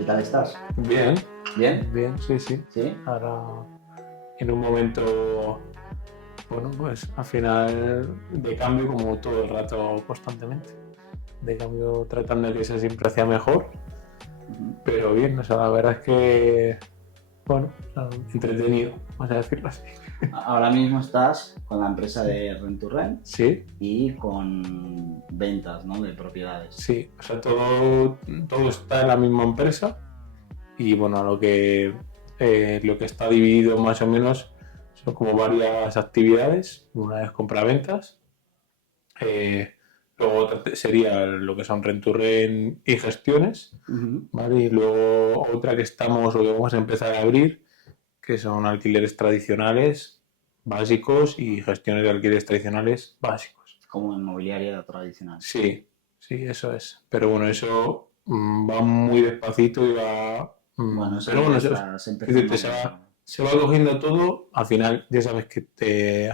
¿Qué tal estás? Bien, ¿Bien? bien, sí, sí. ¿Sí? Ahora, en un momento, bueno, pues al final de cambio, como todo el rato, constantemente. De cambio, tratando de que sea siempre hacia mejor, pero bien, o sea, la verdad es que, bueno, o sea, entretenido, vamos a decirlo así. Ahora mismo estás con la empresa de Rent to Rent Sí, y con ventas, ¿no? De propiedades. sí, o sea, todo está en la misma empresa y, bueno, lo que está dividido más o menos son como varias actividades. Una es compraventas. Eh, Luego otra sería lo que son rent to rent y gestiones, ¿vale? Y luego otra que estamos o que vamos a empezar a abrir, que son alquileres tradicionales básicos y gestiones de alquileres tradicionales básicos. Como inmobiliaria tradicional. Sí, sí, eso es. Pero bueno, eso va muy despacito y va... Bueno, eso pero ya bueno, estás empezando a... se va cogiendo todo. Al final, ya sabes que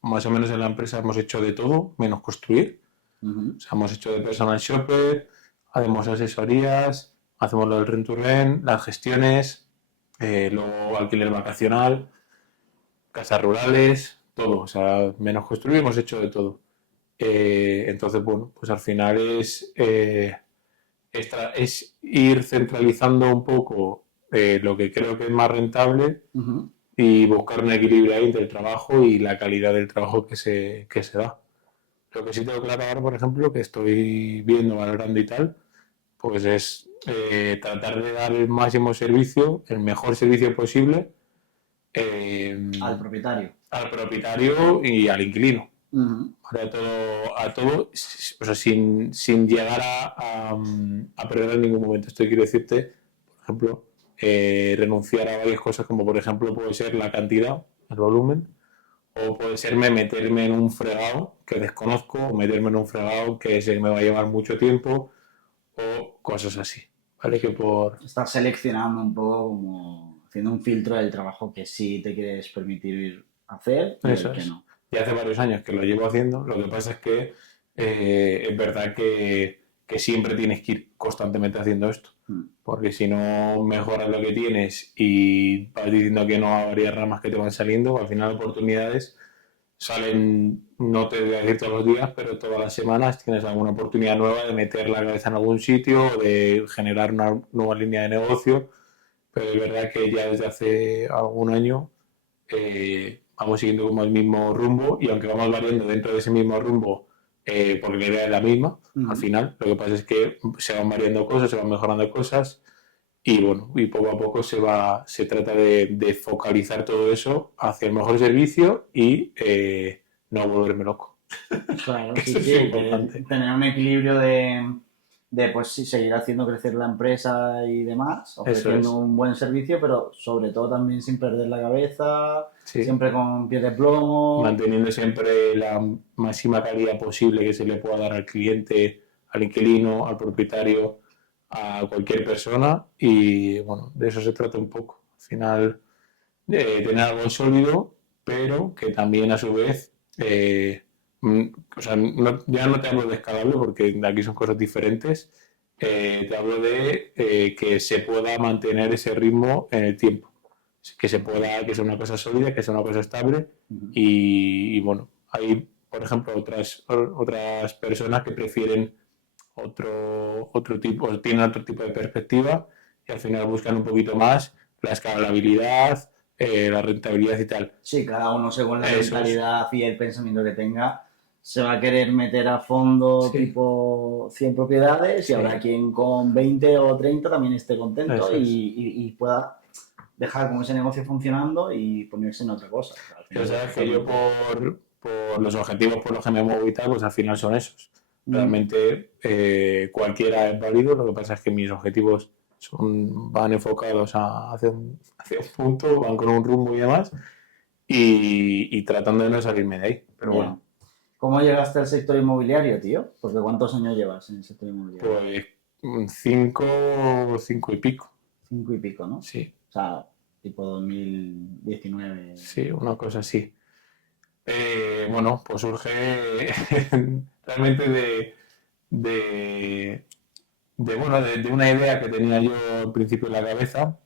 más o menos en la empresa hemos hecho de todo, menos construir. O sea, hemos hecho de personal shopper, hacemos asesorías, hacemos lo del rent to rent, las gestiones, luego alquiler vacacional, casas rurales, todo. O sea, menos construir, hemos hecho de todo. Entonces, bueno, pues al final es ir centralizando un poco lo que creo que es más rentable y buscar un equilibrio ahí entre el trabajo y la calidad del trabajo que se da. Lo que sí tengo claro ahora, por ejemplo, que estoy viendo, valorando y tal, pues es tratar de dar el máximo servicio, el mejor servicio posible Al propietario. al propietario y al inquilino. Ujú. A todo o sea, sin llegar a perder en ningún momento. Esto quiero decirte, por ejemplo, renunciar a varias cosas, como por ejemplo puede ser la cantidad, el volumen, o puede ser meterme en un fregado que desconozco, o meterme en un fregado que se me va a llevar mucho tiempo, o cosas así. ¿Vale? Que por... Estás seleccionando un poco como haciendo un filtro del trabajo que sí te quieres permitir hacer y el Eso que es. no. Y hace varios años que lo llevo haciendo. Lo que pasa es que es verdad que siempre tienes que ir constantemente haciendo esto. Mm. Porque si no mejoras lo que tienes y vas diciendo que no a varias ramas que te van saliendo, al final oportunidades salen, no te voy a decir todos los días, pero todas las semanas tienes alguna oportunidad nueva de meter la cabeza en algún sitio, de generar una nueva línea de negocio. Pero es verdad que ya desde hace algún año vamos siguiendo como el mismo rumbo y aunque vamos variando dentro de ese mismo rumbo, porque la idea es la misma, al final, lo que pasa es que se van variando cosas, se van mejorando cosas y bueno, y poco a poco se trata de focalizar todo eso hacia el mejor servicio y no volverme loco. Claro, sí, Eso sí, es importante. tener un equilibrio de pues sí, seguir haciendo crecer la empresa y demás, Eso ofreciendo es. un buen servicio, pero sobre todo también sin perder la cabeza, Sí. siempre con pie de plomo. Manteniendo siempre la máxima calidad posible que se le pueda dar al cliente, al inquilino, al propietario, a cualquier persona y bueno, de eso se trata un poco. Al final, tener algo sólido, pero que también a su vez, o sea, ya no te hablo de escalable porque aquí son cosas diferentes, te hablo de que se pueda mantener ese ritmo en el tiempo, que se pueda, que sea una cosa sólida, que sea una cosa estable y bueno, hay, por ejemplo, otras personas que prefieren otro tipo, tienen otro tipo de perspectiva y al final buscan un poquito más la escalabilidad, la rentabilidad y tal. Sí, cada uno según la Eso es. mentalidad y el pensamiento que tenga, se va a querer meter a fondo Sí, tipo 100 propiedades y sí, habrá quien con 20 o 30 también esté contento eso es. y pueda dejar como ese negocio funcionando y ponerse en otra cosa. O sea, al Ya final es sabes que yo totalmente... por los objetivos por los que me muevo y tal, pues al final son esos. Mm. Realmente cualquiera es válido, lo que pasa es que mis objetivos van enfocados hacia un punto, van con un rumbo y demás, y tratando de no salirme de ahí. Pero Yeah. bueno, ¿Cómo llegaste al sector inmobiliario, tío? Porque ¿cuántos años llevas en el sector inmobiliario? pues cinco y pico. 5 y pico, ¿no? Sí, O sea, tipo 2019. sí, una cosa así. Bueno, pues surge realmente de de una idea que tenía yo al principio en la cabeza,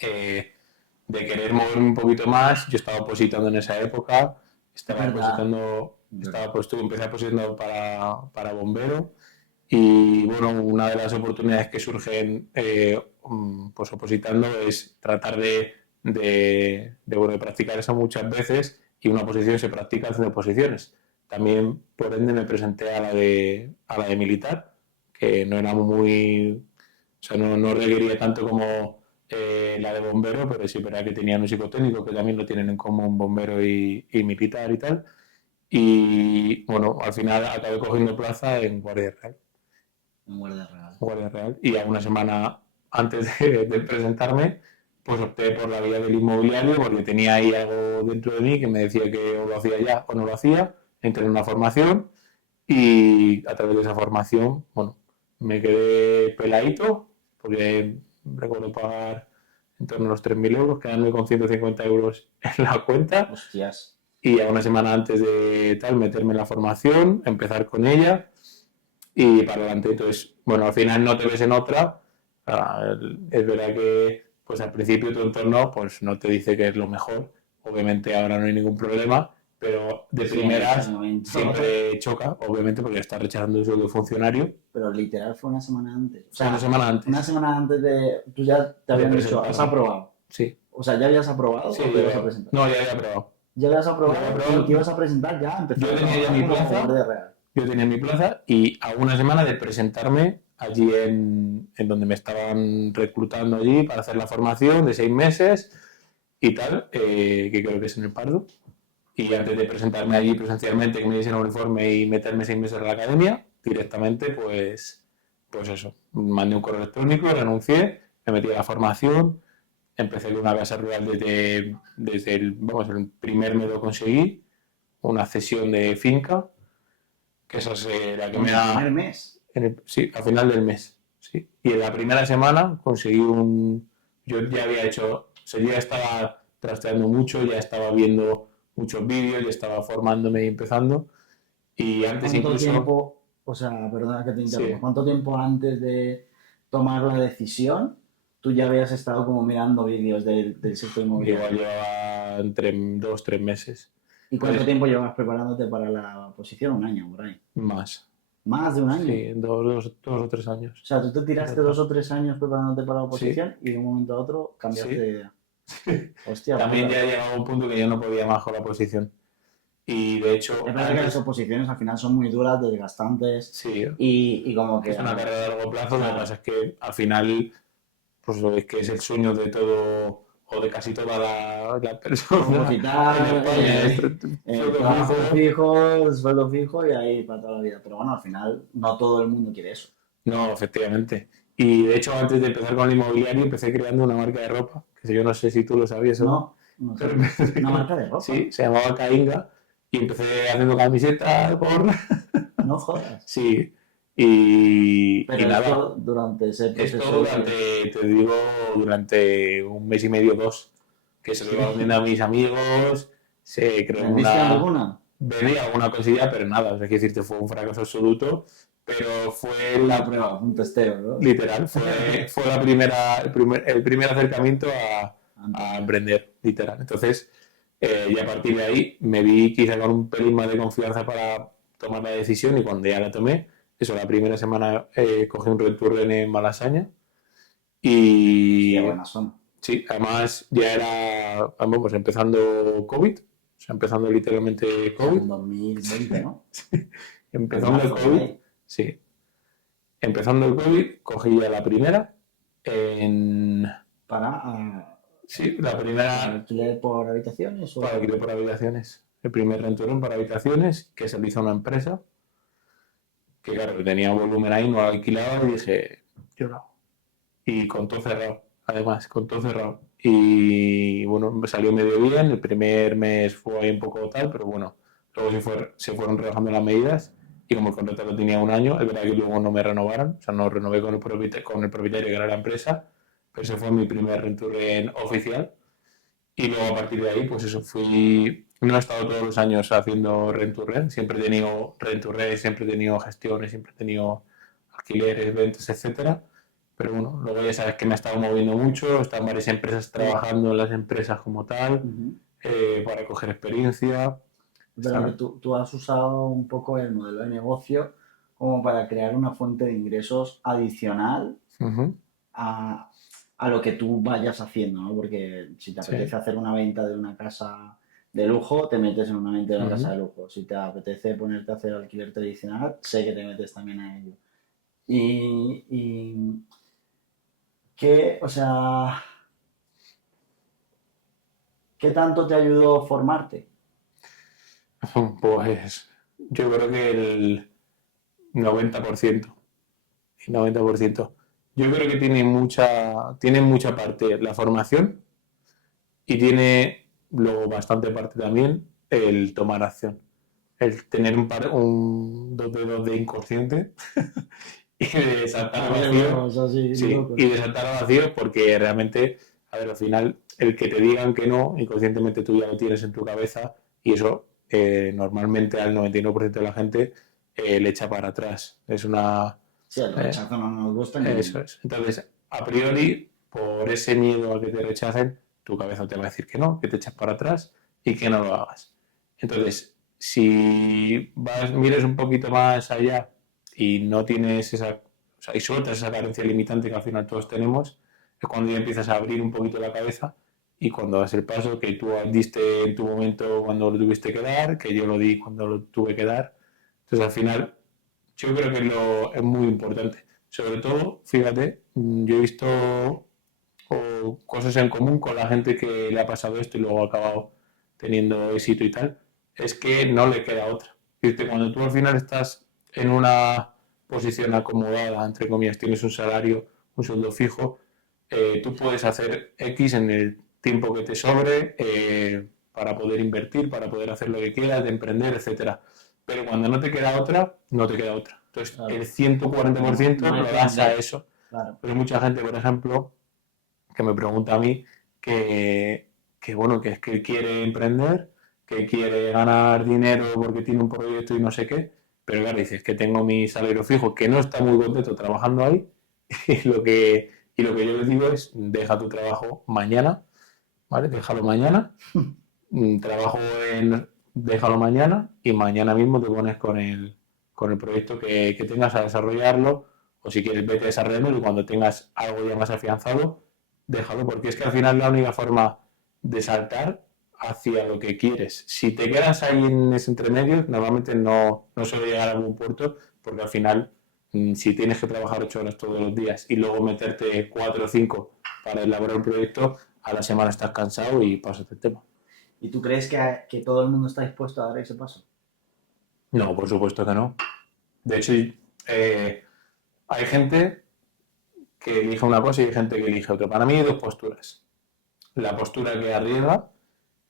de querer moverme un poquito más. Yo estaba opositando en esa época, estaba ¿Verdad? opositando, ¿Verdad? empecé opositando para bombero. Y bueno, una de las oportunidades que surgen pues opositando es tratar bueno, de practicar eso muchas veces, y una oposición se practica haciendo oposiciones. También, por ende, me presenté a la de militar, que no era muy, o sea, no requería tanto como la de bombero, pero sí, verdad que tenían un psicotécnico, que también lo tienen en común bombero y militar y tal. Y bueno, al final acabé cogiendo plaza en Guardia Real. En Guardia Real. Guardia Real. Y a una semana antes de presentarme, pues opté por la vía del inmobiliario, porque tenía ahí algo dentro de mí que me decía que o lo hacía ya o no lo hacía. Entré en una formación y a través de esa formación, bueno, me quedé peladito, porque recuerdo pagar en torno a los 3.000 euros, quedarme con 150 euros en la cuenta, Hostias. y a una semana antes de tal meterme en la formación, empezar con ella y para adelante. Entonces, bueno, al final no te ves en otra. Es verdad que pues al principio tu entorno pues no te dice que es lo mejor. Obviamente ahora no hay ningún problema, pero de Sí, en ese primeras momento. siempre choca, obviamente, porque estás rechazando un sueldo de funcionario. Pero literal fue una semana antes. O Fue una sea, semana una antes semana antes de. Tú ya te de habían dicho, has presentarme. aprobado. Sí, O sea, ¿ya habías aprobado sí, o te ibas a presentar? no, ya había aprobado. Ya habías Ya había aprobado y aprobado. te ibas a presentar ya, a Yo empezar a tenía ya trabajar mi como plaza, guardia real. yo tenía mi plaza, y a una semana de presentarme allí en donde me estaban reclutando allí para hacer la formación de 6 meses y tal, que creo que es en el Pardo. Y antes de presentarme allí presencialmente, que me diesen un uniforme y meterme 6 meses en la academia, directamente, pues eso, mandé un correo electrónico, renuncié, me metí a la formación, empecé en una casa rural desde el primer mes lo conseguí, una cesión de finca, que esa es la que En me el primer da, mes. sí, al final del mes. Sí. Y en la primera semana conseguí yo ya había hecho, o sea, yo ya estaba trasteando mucho, ya estaba viendo muchos vídeos, ya estaba formándome y empezando. Y antes ¿Cuánto incluso, tiempo, o sea, perdona que te interrumpa, sí, cuánto tiempo antes de tomar la decisión tú ya habías estado como mirando vídeos del sector igual inmobiliario? llevaba entre 2 o 3 meses. ¿Y cuánto Entonces, tiempo llevas preparándote para la posición? Un año, por ahí. más, Más de un año. sí, 2 o 3 años. O sea, tú te tiraste Total. 2 o 3 años preparándote para la Sí, oposición y de un momento a otro cambiaste sí. de idea. Hostia También puta. ya llegaba un punto que yo no podía más con la posición. Y de hecho, Es verdad que las antes, oposiciones al final son muy duras, desgastantes sí, y como que... es una carrera de largo plazo. Lo que Claro, pasa es que al final, pues es que es el sueño de todo o de casi toda la persona en opositar, España. Es sueldo trabajo fijo. fijo, sueldo fijo y ahí para toda la vida. Pero bueno, al final no todo el mundo quiere eso. No, efectivamente. Y de hecho, antes de empezar con el inmobiliario, empecé creando una marca de ropa, que yo no sé si tú lo sabías o no, No, no pero sabía. Una marca de ropa. sí, se llamaba Kainga, y empecé haciendo camisetas, gorras, No jodas. sí, y Pero nada, esto durante ese esto proceso de que... te digo, durante un mes y medio, dos, que se lo iba vendiendo a Sí. mis amigos, se creó ¿Vendiste alguna? vendí alguna cosilla, pero nada, o sea, quiero decirte, fue un fracaso absoluto, pero fue Una prueba, un testeo, ¿no? literal, fue el primer acercamiento a Emprender. emprender, literal. Entonces, y a partir de ahí me vi quizá con un pelín más de confianza para tomar la decisión, y cuando ya la tomé, eso, la primera semana cogí un return en Malasaña, Hostia, y buenas son. sí, además ya era, vamos, empezando COVID, o sea, empezando literalmente O sea, COVID, en 2020, ¿no? En empezando el marzo, por COVID, ahí. sí, empezando el COVID, cogí ya la primera. En, Para, sí, la para primera alquiler por habitaciones para o... alquiler por habitaciones. El primer renturón para habitaciones que se lo hizo una empresa que, claro, tenía un volumen ahí, no lo alquilaba, y dije, yo lo hago. Y con todo cerrado, además, con todo cerrado. Y bueno, me salió medio bien. El primer mes fue ahí un poco tal, pero bueno, luego se fueron relajando las medidas. Y como el contrato lo tenía un año, es verdad que luego no me renovaron, o sea, no renové con el propietario, que era la empresa, pero ese fue mi primer renturren oficial. Y luego a partir de ahí, pues eso, no he estado todos los años haciendo rent to rent, siempre he tenido rent to rent, siempre he tenido gestiones, siempre he tenido alquileres, ventas, etcétera. Pero bueno, luego ya sabes que me he estado moviendo mucho, están varias empresas trabajando en las empresas como tal, para coger experiencia. Pero que tú has usado un poco el modelo de negocio como para crear una fuente de ingresos adicional a lo que tú vayas haciendo, ¿no? Porque si te apetece hacer una venta de una casa de lujo, te metes en una venta de una casa de lujo. Si te apetece ponerte a hacer alquiler tradicional, sé que te metes también a ello. Y ¿qué, o sea, qué tanto te ayudó formarte? Pues yo creo que el 90%. El 90%. Yo creo que tiene mucha parte la formación y tiene luego bastante parte también el tomar acción. El tener un dos dedos de inconsciente y de saltar vacío. Sí, y de saltar vacío porque realmente, a ver, al final, el que te digan que no, inconscientemente tú ya lo tienes en tu cabeza y eso normalmente al 99% de la gente le echa para atrás. Es una... Sí, el rechazo no nos gusta ni... Eso es. Entonces, a priori, por ese miedo a que te rechacen, tu cabeza te va a decir que no, que te echas para atrás y que no lo hagas. Entonces, si mires un poquito más allá y no tienes o sea, y sueltas esa carencia limitante que al final todos tenemos, es cuando ya empiezas a abrir un poquito la cabeza y cuando das el paso que tú diste en tu momento cuando lo tuviste que dar, que yo lo di cuando lo tuve que dar. Entonces, al final, yo creo que es muy importante. Sobre todo, fíjate, yo he visto cosas en común con la gente que le ha pasado esto y luego ha acabado teniendo éxito y tal, es que no le queda otra. Fíjate, cuando tú al final estás en una posición acomodada, entre comillas, tienes un salario, un sueldo fijo, tú puedes hacer X en el tiempo que te sobre para poder invertir, para poder hacer lo que quieras, de emprender, etcétera. Pero cuando no te queda otra, no te queda otra. Entonces, claro, el 140% no, lo das a eso. Claro. Pero hay mucha gente, por ejemplo, que me pregunta a mí bueno, que es que quiere emprender, que quiere ganar dinero porque tiene un proyecto y no sé qué, pero claro, dices que tengo mi salario fijo, que no está muy contento trabajando ahí, y lo que yo les digo es, deja tu trabajo mañana, ¿vale? Déjalo mañana, déjalo mañana y mañana mismo te pones con el proyecto que tengas a desarrollarlo, o si quieres vete desarrollando y cuando tengas algo ya más afianzado, déjalo, porque es que al final es la única forma de saltar hacia lo que quieres. Si te quedas ahí en ese entremedio, normalmente no suele llegar a algún puerto, porque al final, si tienes que trabajar 8 horas todos los días y luego meterte 4 o 5 para elaborar un proyecto, a la semana estás cansado y pasas el tema. ¿Y tú crees que todo el mundo está dispuesto a dar ese paso? No, por supuesto que no. De hecho, hay gente que elige una cosa y hay gente que elige otra. Para mí hay dos posturas. La postura que arriesga,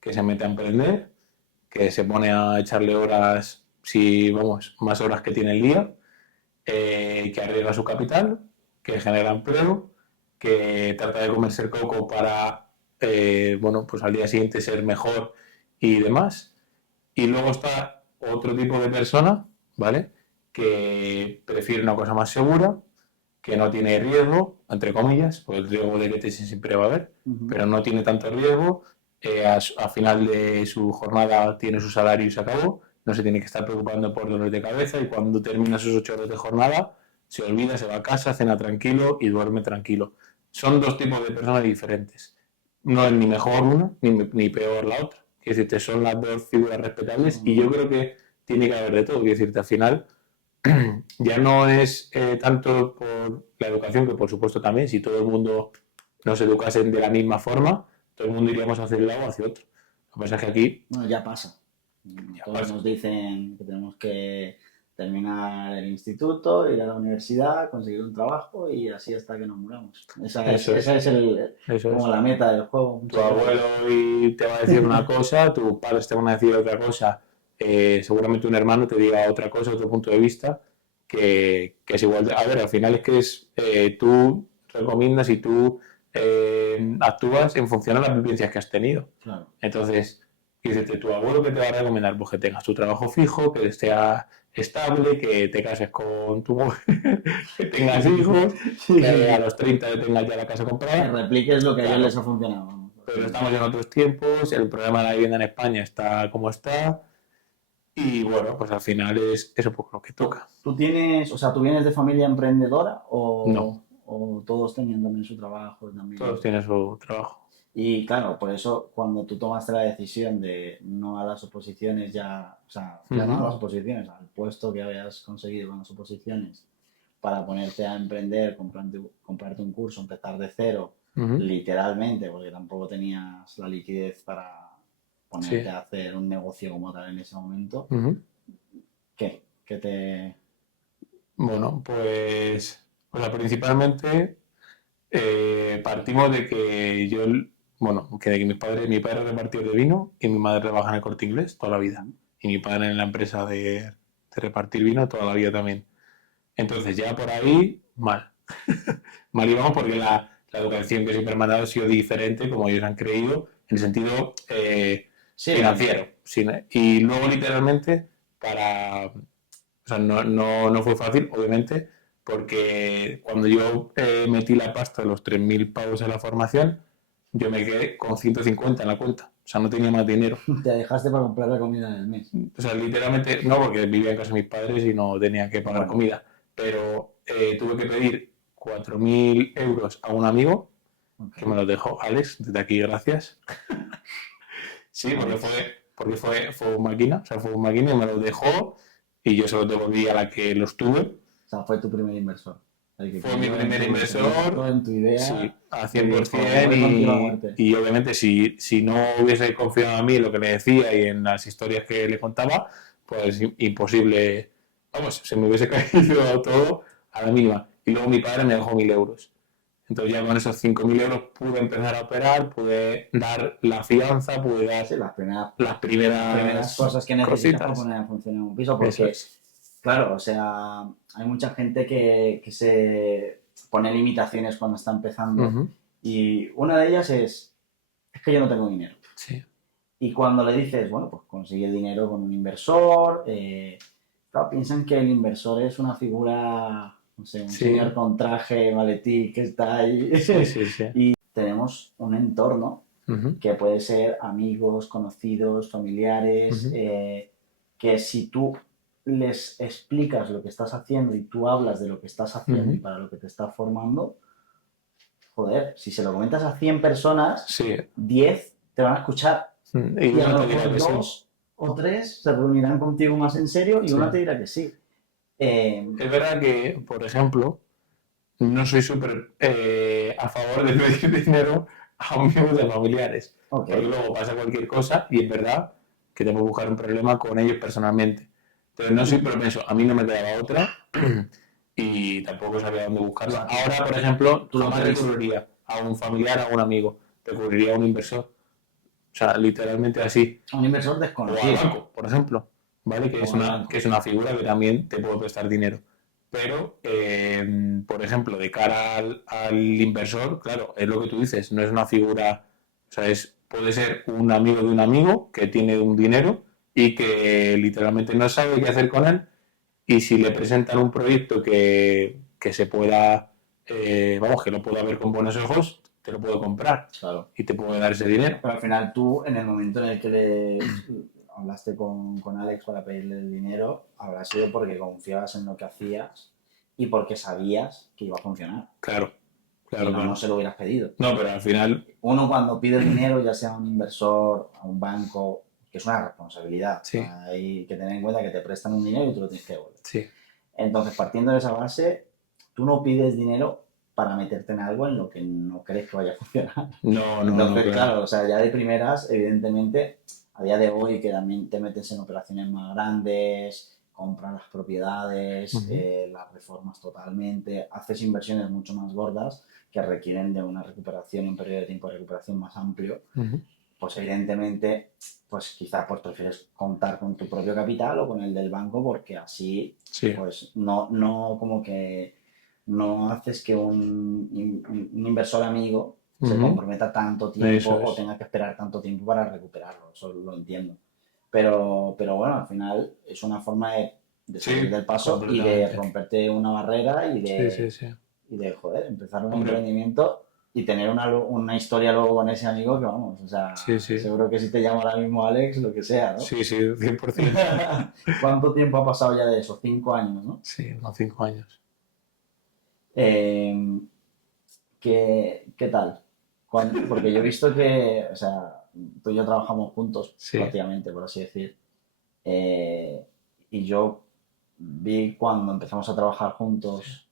que se mete a emprender, que se pone a echarle horas, más horas que tiene el día, que arriesga su capital, que genera empleo, que trata de comerse el coco para, pues al día siguiente ser mejor y demás. Y luego está otro tipo de persona, ¿vale? Que prefiere una cosa más segura, que no tiene riesgo, entre comillas, pues el riesgo de que te siempre va a haber, pero no tiene tanto riesgo, a final de su jornada tiene su salario y se acabó, no se tiene que estar preocupando por dolores de cabeza y cuando termina sus 8 horas de jornada se olvida, se va a casa, cena tranquilo y duerme tranquilo. Son dos tipos de personas diferentes. No es ni mejor una ni peor la otra. Quiero decirte, son las dos figuras respetables y yo creo que tiene que haber de todo. Quiero decirte, al final ya no es tanto por la educación, que por supuesto también, si todo el mundo nos educase de la misma forma, todo el mundo iríamos hacia un lado o hacia otro. Lo que pasa es que aquí... Bueno, ya pasa. Todos nos dicen que tenemos que terminar el instituto, ir a la universidad, conseguir un trabajo y así hasta que nos muramos. Esa es como la meta del juego. Tu abuelo te va a decir una cosa, tus padres te van a decir otra cosa, seguramente un hermano te diga otra cosa, otro punto de vista, que es igual. A ver, al final es que tú recomiendas y tú actúas en función a las vivencias que has tenido. Claro. Entonces, dices, tu abuelo que te va a recomendar, pues que tengas tu trabajo fijo, que estable, que te cases con tu mujer, que tengas hijos, que a los 30 tengas ya la casa comprada. Que repliques lo que a ellos Claro. les ha funcionado. Pero estamos en otros tiempos, el problema de la vivienda en España está como está y bueno, pues al final es un poco lo que toca. ¿Tú tienes, o sea, tú vienes de familia emprendedora No. o todos tenían también su trabajo? También? Todos tienen su trabajo. Y claro, por eso cuando tú tomaste la decisión de no a las oposiciones ya, o sea, ya no a las oposiciones, al puesto que habías conseguido con las oposiciones, para ponerte a emprender, comprarte un curso, empezar de cero, literalmente, porque tampoco tenías la liquidez para ponerte a hacer un negocio como tal en ese momento. ¿Qué? ¿Qué te...? Bueno, pues principalmente partimos de que yo, que de que mi padre repartió de vino y mi madre trabaja en el Corte Inglés toda la vida. Y mi padre en la empresa de repartir vino toda la vida también. Entonces ya por ahí, mal. Mal íbamos porque la educación que siempre me han dado ha sido diferente, como ellos han creído, en el sentido financiero. Y luego literalmente o sea, no fue fácil, obviamente, porque cuando yo metí la pasta de los 3.000 pavos en la formación, yo me quedé con 150 en la cuenta. O sea, no tenía más dinero. Te dejaste para comprar la comida del mes. O sea, literalmente, no, porque vivía en casa de mis padres y no tenía que pagar comida. Pero tuve que pedir 4.000 euros a un amigo, que me los dejó Alex, desde aquí gracias. Sí, porque fue un máquina, o sea, fue un máquina y me los dejó y yo se los devolví a la que los tuve. O sea, fue tu primer inversor. Fue mi primer inversor, en tu idea, sí, a 100%, y obviamente si no hubiese confiado en mí en lo que le decía y en las historias que le contaba, pues imposible, vamos, se me hubiese caído todo a la mínima. Y luego mi padre me dejó 1.000 euros. Entonces ya con esos 5.000 euros pude empezar a operar, pude dar la fianza, pude dar las primeras cosas que necesitas para poner a funcionar un piso. Porque, claro, o sea, hay mucha gente que se pone limitaciones cuando está empezando. Y una de ellas es que yo no tengo dinero. Sí. Y cuando le dices, bueno, pues consigue el dinero con un inversor, claro, piensan que el inversor es una figura, no sé, un señor con traje, maletí, que está ahí. Sí. Y tenemos un entorno que puede ser amigos, conocidos, familiares, que si tú les explicas lo que estás haciendo y tú hablas de lo que estás haciendo y para lo que te estás formando, joder, si se lo comentas a 100 personas, 10 te van a escuchar. Y a lo mejor 2 o 3 se reunirán contigo más en serio y una te dirá que sí. Es verdad que, por ejemplo, no soy súper a favor de pedir dinero a amigos de familiares. Porque luego pasa cualquier cosa y es verdad que te puedo buscar un problema con ellos personalmente. Entonces no soy propenso, a mí no me quedaba otra y tampoco sabía dónde buscarla. Ahora, por ejemplo, tú jamás recurriría a un familiar, a un amigo, recurriría a un inversor. O sea, literalmente así. A un inversor desconocido. O al banco, por ejemplo, ¿vale? Que es una figura que también te puede prestar dinero. Pero, por ejemplo, de cara al inversor, claro, es lo que tú dices, no es una figura, o sea, puede ser un amigo de un amigo que tiene un dinero y que literalmente no sabe qué hacer con él, y si le presentan un proyecto que se pueda, que lo pueda ver con buenos ojos, te lo puede comprar y te puede dar ese dinero. Pero al final tú, en el momento en el que le hablaste con Alex para pedirle el dinero, habrá sido porque confiabas en lo que hacías y porque sabías que iba a funcionar. Claro. Y no se lo hubieras pedido. No, pero al final... Uno cuando pide el dinero, ya sea a un inversor, a un banco, que es una responsabilidad. Sí. Hay que tener en cuenta que te prestan un dinero y tú lo tienes que devolver. Sí. Entonces, partiendo de esa base, tú no pides dinero para meterte en algo en lo que no crees que vaya a funcionar. No. Entonces, claro, o sea, ya de primeras, evidentemente, a día de hoy que también te metes en operaciones más grandes, compras las propiedades, las reformas totalmente, haces inversiones mucho más gordas que requieren de una recuperación, un periodo de tiempo de recuperación más amplio, pues evidentemente, pues quizás pues prefieres contar con tu propio capital o con el del banco porque así, pues no como que no haces que un inversor amigo se comprometa tanto tiempo o tenga que esperar tanto tiempo para recuperarlo, eso lo entiendo. Pero bueno, al final es una forma salir del paso y de romperte una barrera y de joder, empezar un emprendimiento y tener una historia luego con ese amigo que vamos, o sea, seguro que si te llamo ahora mismo Alex, lo que sea, ¿no? Sí, 100%. ¿Cuánto tiempo ha pasado ya de eso? 5 años, ¿no? Sí, unos 5 años. ¿Qué tal? Porque yo he visto que, o sea, tú y yo trabajamos juntos prácticamente, por así decir. Y yo vi cuando empezamos a trabajar juntos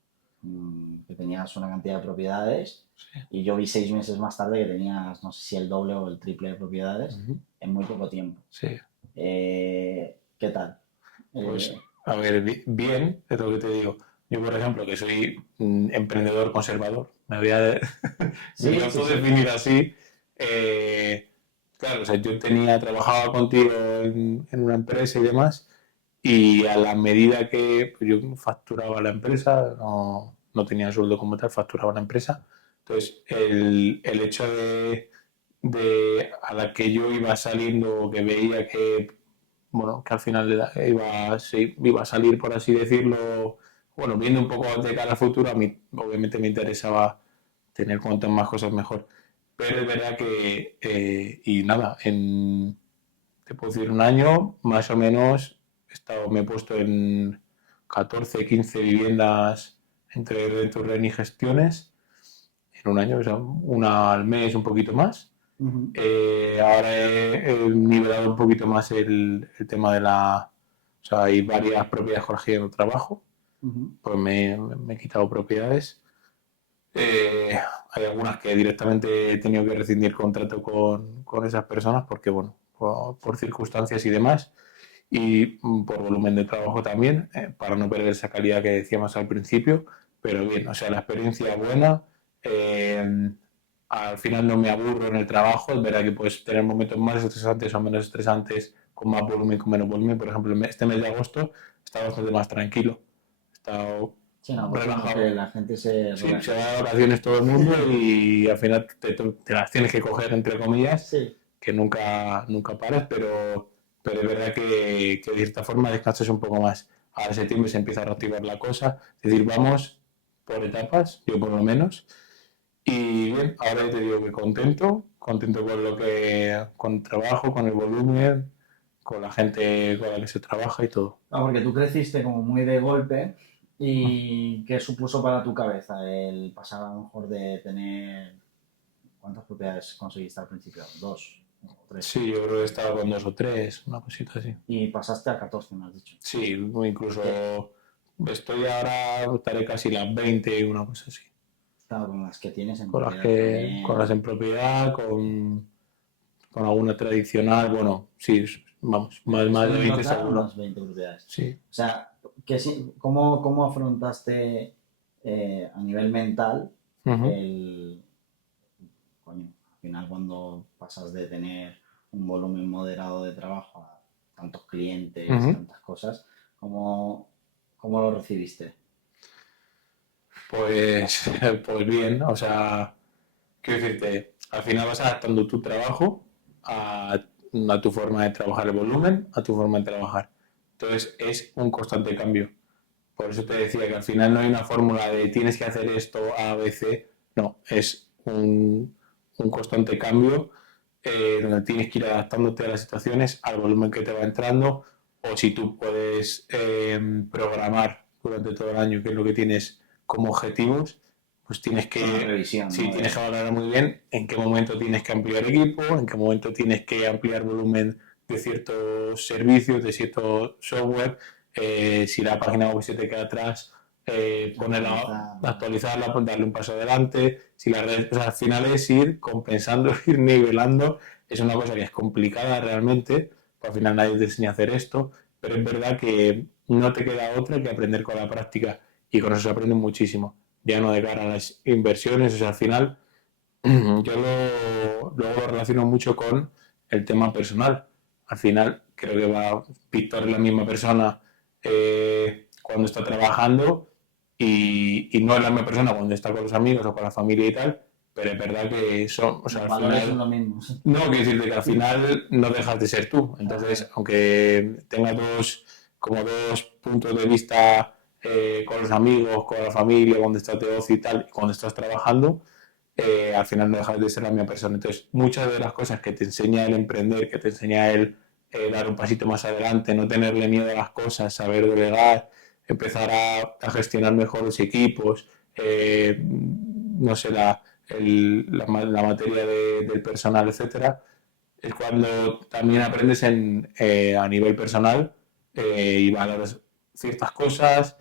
que tenías una cantidad de propiedades y yo vi 6 meses más tarde que tenías, no sé si el doble o el triple de propiedades en muy poco tiempo. Sí. ¿Qué tal? Pues, a ver, bien, es lo que te digo. Yo, por ejemplo, que soy emprendedor conservador, me voy a definir así. Claro, o sea, yo trabajaba contigo en una empresa y demás, y a la medida que pues, yo facturaba la empresa, no tenía sueldo como tal, facturaba la empresa. Entonces, el hecho de a la que yo iba saliendo, que veía que, bueno, que al final iba a salir, por así decirlo, bueno, viendo un poco de cara al futuro, a mí obviamente me interesaba tener cuantas más cosas mejor. Pero es verdad que, y nada, te puedo decir, un año más o menos me he puesto en 14, 15 viviendas entre Renturren y gestiones en un año, o sea, una al mes, un poquito más. Ahora he nivelado un poquito más el tema de o sea, hay varias propiedades con las que yo no trabajo, pues me he quitado propiedades. Hay algunas que directamente he tenido que rescindir contrato con esas personas porque, bueno, por circunstancias y demás, y por volumen de trabajo también, para no perder esa calidad que decíamos al principio, pero bien, o sea, la experiencia buena. Al final no me aburro en el trabajo, es verdad que puedes tener momentos más estresantes o menos estresantes, con más volumen, con menos volumen. Por ejemplo, este mes de agosto he bastante más tranquilo, he estado relajado. La gente se va de vacaciones todo el mundo y al final te las tienes que coger, entre comillas, que nunca paras, pero es verdad que de cierta forma descansas un poco más. Ahora en septiembre se empieza a reactivar la cosa, es decir, vamos por etapas, yo por lo menos. Y bien, ahora te digo que contento con con el trabajo, con el volumen, con la gente con la que se trabaja y todo. Porque tú creciste como muy de golpe. ¿Y qué supuso para tu cabeza el pasar a lo mejor de tener... ¿Cuántas propiedades conseguiste al principio? 2 o 3. Sí, yo creo que estaba con 2 o 3, una cosita así. Y pasaste a 14, me has dicho. Sí, incluso estaré casi las 20, una cosa así. Claro, con las que tienes en propiedad. Con las en propiedad, con alguna tradicional, bueno, sí, vamos, más de 20 seguro. Más 20 propiedades. Sí. O sea, ¿cómo afrontaste a nivel mental al final cuando pasas de tener un volumen moderado de trabajo a tantos clientes, tantas cosas, ¿cómo lo recibiste? Pues bien, o sea, quiero decirte, al final vas adaptando tu trabajo a tu forma de trabajar el volumen, a tu forma de trabajar. Entonces es un constante cambio. Por eso te decía que al final no hay una fórmula de tienes que hacer esto A, B, C. No, es un constante cambio donde tienes que ir adaptándote a las situaciones, al volumen que te va entrando, o si tú puedes programar durante todo el año qué es lo que tienes como objetivos, pues tienes que tienes que valorar muy bien en qué momento tienes que ampliar equipo, en qué momento tienes que ampliar volumen de ciertos servicios, de cierto software, si la página web se te queda atrás, actualizarla, darle un paso adelante. Si las redes, al final es ir compensando, ir nivelando. Es una cosa que es complicada realmente, pues al final nadie te enseña a hacer esto, pero es verdad que no te queda otra que aprender con la práctica, y con eso se aprende muchísimo, ya no de cara a las inversiones. O sea, al final yo luego lo relaciono mucho con el tema personal. Al final creo que Víctor es la misma persona cuando está trabajando y no es la misma persona cuando está con los amigos o con la familia y tal, pero es verdad que son, o sea, al final son lo mismo. No, quiero decirte que al final no dejas de ser tú. Entonces, aunque tengas como dos puntos de vista con los amigos, con la familia, cuando estás de ocio y tal, y cuando estás trabajando, al final no dejas de ser la misma persona. Entonces, muchas de las cosas que te enseña el emprender, que te enseña el dar un pasito más adelante, no tenerle miedo a las cosas, saber delegar, empezar a gestionar mejor los equipos, no sé, la materia del personal, etcétera, es cuando también aprendes a nivel personal y valoras ciertas cosas,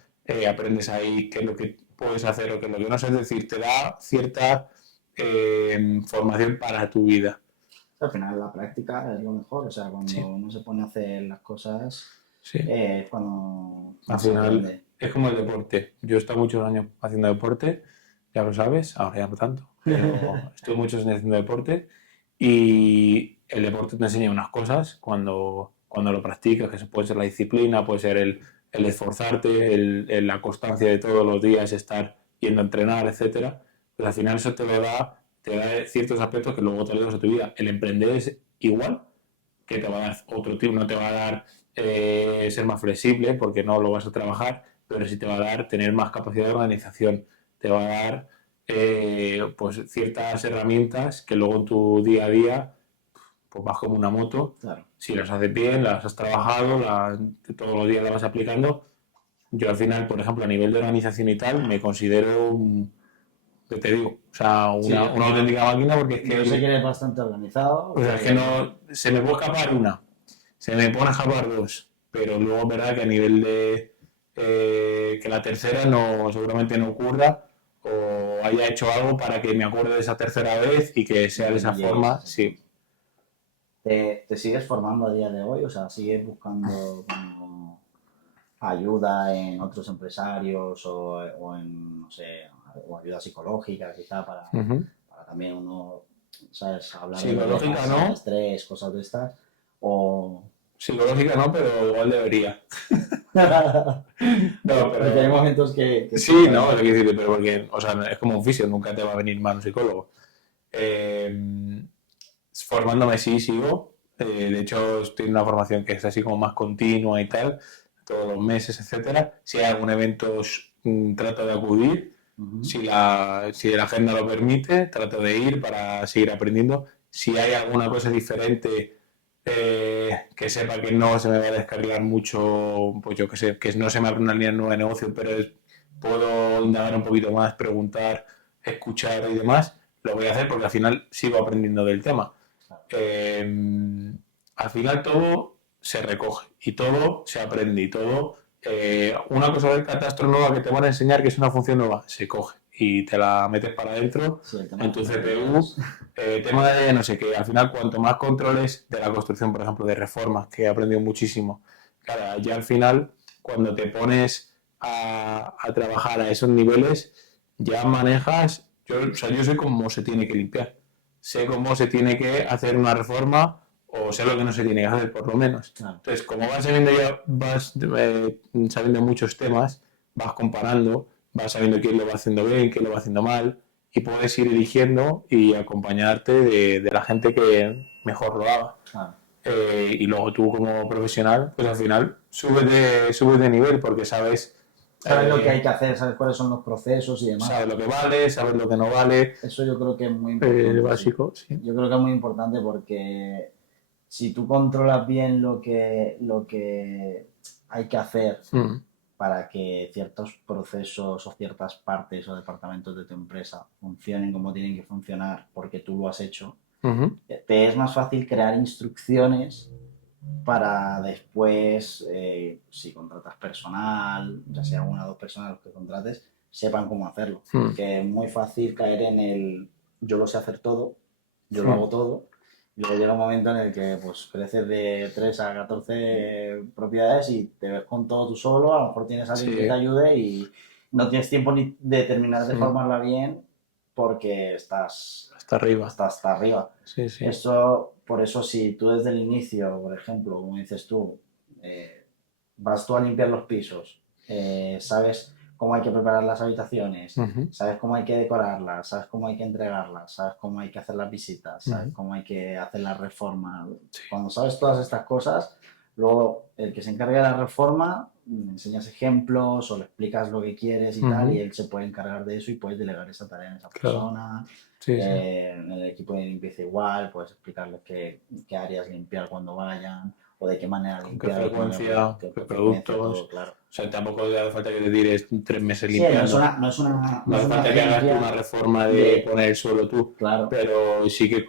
aprendes ahí qué es lo que puedes hacer o qué es lo que no sé, es decir, te da cierta formación para tu vida. Al final la práctica es lo mejor, o sea, cuando Sí. uno se pone a hacer las cosas, Sí. es cuando Al se final aprende. es como el deporte. Yo he estado muchos años haciendo deporte, ya lo sabes, ahora ya no tanto, pero estuve muchos años haciendo deporte y el deporte te enseña unas cosas cuando lo practicas, que puede ser la disciplina, puede ser el esforzarte, la constancia de todos los días, estar yendo a entrenar, etcétera. Pues al final eso te da ciertos aspectos que luego te ayudan a tu vida. El emprender es igual, que te va a dar otro tipo, no te va a dar ser más flexible porque no lo vas a trabajar, pero sí te va a dar tener más capacidad de organización, te va a dar pues ciertas herramientas que luego en tu día a día pues vas como una moto, Claro. si las haces bien, las has trabajado, todos los días las vas aplicando. Yo al final, por ejemplo, a nivel de organización y tal, me considero ¿qué te digo? O sea, Sí, una auténtica máquina porque es yo sé que que, eres bastante organizado. o sea, es que no, se me puede escapar una, se me pone a escapar dos, pero luego es verdad que a nivel de que la tercera no, seguramente no ocurra o haya hecho algo para que me acuerde de esa tercera vez y que sea de Que esa no llegues a forma, ese sí. punto. ¿Te sigues formando a día de hoy? O sea, ¿sigues buscando como ayuda en otros empresarios o en, no sé, o ayuda psicológica quizá para también uno, ¿sabes? Hablar de lo que le Psicológica pasa, no, estrés, cosas de estas? O... psicológica no, pero igual debería. No, Porque hay pero momentos que sí, sí, la no, verdad lo que que... decir, pero porque, o sea, es como un fisio, nunca te va a venir mal un psicólogo. Eh, Formándome sí sigo. De hecho, estoy en una formación que es así como más continua y tal, todos los meses, etcétera. Si hay algún evento, trato de acudir. Uh-huh. Si la agenda lo permite, trato de ir para seguir aprendiendo. Si hay alguna cosa diferente que sepa que no se me va a descargar mucho, pues yo que sé, que no se me abre una línea nueva de negocio, pero puedo indagar un poquito más, preguntar, escuchar y demás, lo voy a hacer porque al final sigo aprendiendo del tema. Al final todo se recoge y todo se aprende y todo, una cosa del catastro nueva que te van a enseñar que es una función nueva, se coge y te la metes para adentro Sí, el tema en de tu las CPU, plantillas. tema de no sé qué, al final cuanto más controles de la construcción, por ejemplo, de reformas, que he aprendido muchísimo, claro, ya al final cuando te pones a trabajar a esos niveles, ya manejas, o sea, yo sé cómo se tiene que limpiar, sé cómo se tiene que hacer una reforma o sé lo que no se tiene que hacer, por lo menos. Claro. Entonces, como vas sabiendo ya, vas sabiendo muchos temas, vas comparando, vas sabiendo quién lo va haciendo bien, quién lo va haciendo mal, y puedes ir eligiendo y acompañarte de la gente que mejor lo haga. Claro. Y luego tú como profesional, pues al final subes de nivel porque sabes Sabes lo que hay que hacer, sabes cuáles son los procesos y demás. sabes lo que vale, sabes lo que no vale, Eso yo creo que es muy importante. Sí. básico, sí. Yo creo que es muy importante porque si tú controlas bien lo que hay que hacer para que ciertos procesos o ciertas partes o departamentos de tu empresa funcionen como tienen que funcionar porque tú lo has hecho, te es más fácil crear instrucciones para después, si contratas personal, ya sea una o dos personas los que contrates, sepan cómo hacerlo. Que es muy fácil caer en el yo lo sé hacer todo, yo lo hago todo, y luego llega un momento en el que pues creces de 3 a 14 propiedades y te ves con todo tú solo, a lo mejor tienes a alguien que te ayude y no tienes tiempo ni de terminar de formarla bien porque estás hasta arriba. Hasta arriba. Sí, sí. Eso, por eso, si tú desde el inicio, por ejemplo, como dices tú, vas tú a limpiar los pisos, sabes cómo hay que preparar las habitaciones, sabes cómo hay que decorarlas, sabes cómo hay que entregarlas, sabes cómo hay que hacer las visitas, sabes cómo hay que hacer la reforma. Sí. Cuando sabes todas estas cosas, Luego, el que se encarga de la reforma, enseñas ejemplos o le explicas lo que quieres y tal, y él se puede encargar de eso y puedes delegar esa tarea en esa persona. Sí, en el equipo de limpieza igual, puedes explicarles qué áreas limpiar cuando vayan o de qué manera con limpiar. qué frecuencia, qué productos. Todo, claro. O sea, tampoco hace falta que te tires 3 meses Sí, limpiando. no hace falta que hagas una reforma de poner el suelo tú. Claro. Pero sí que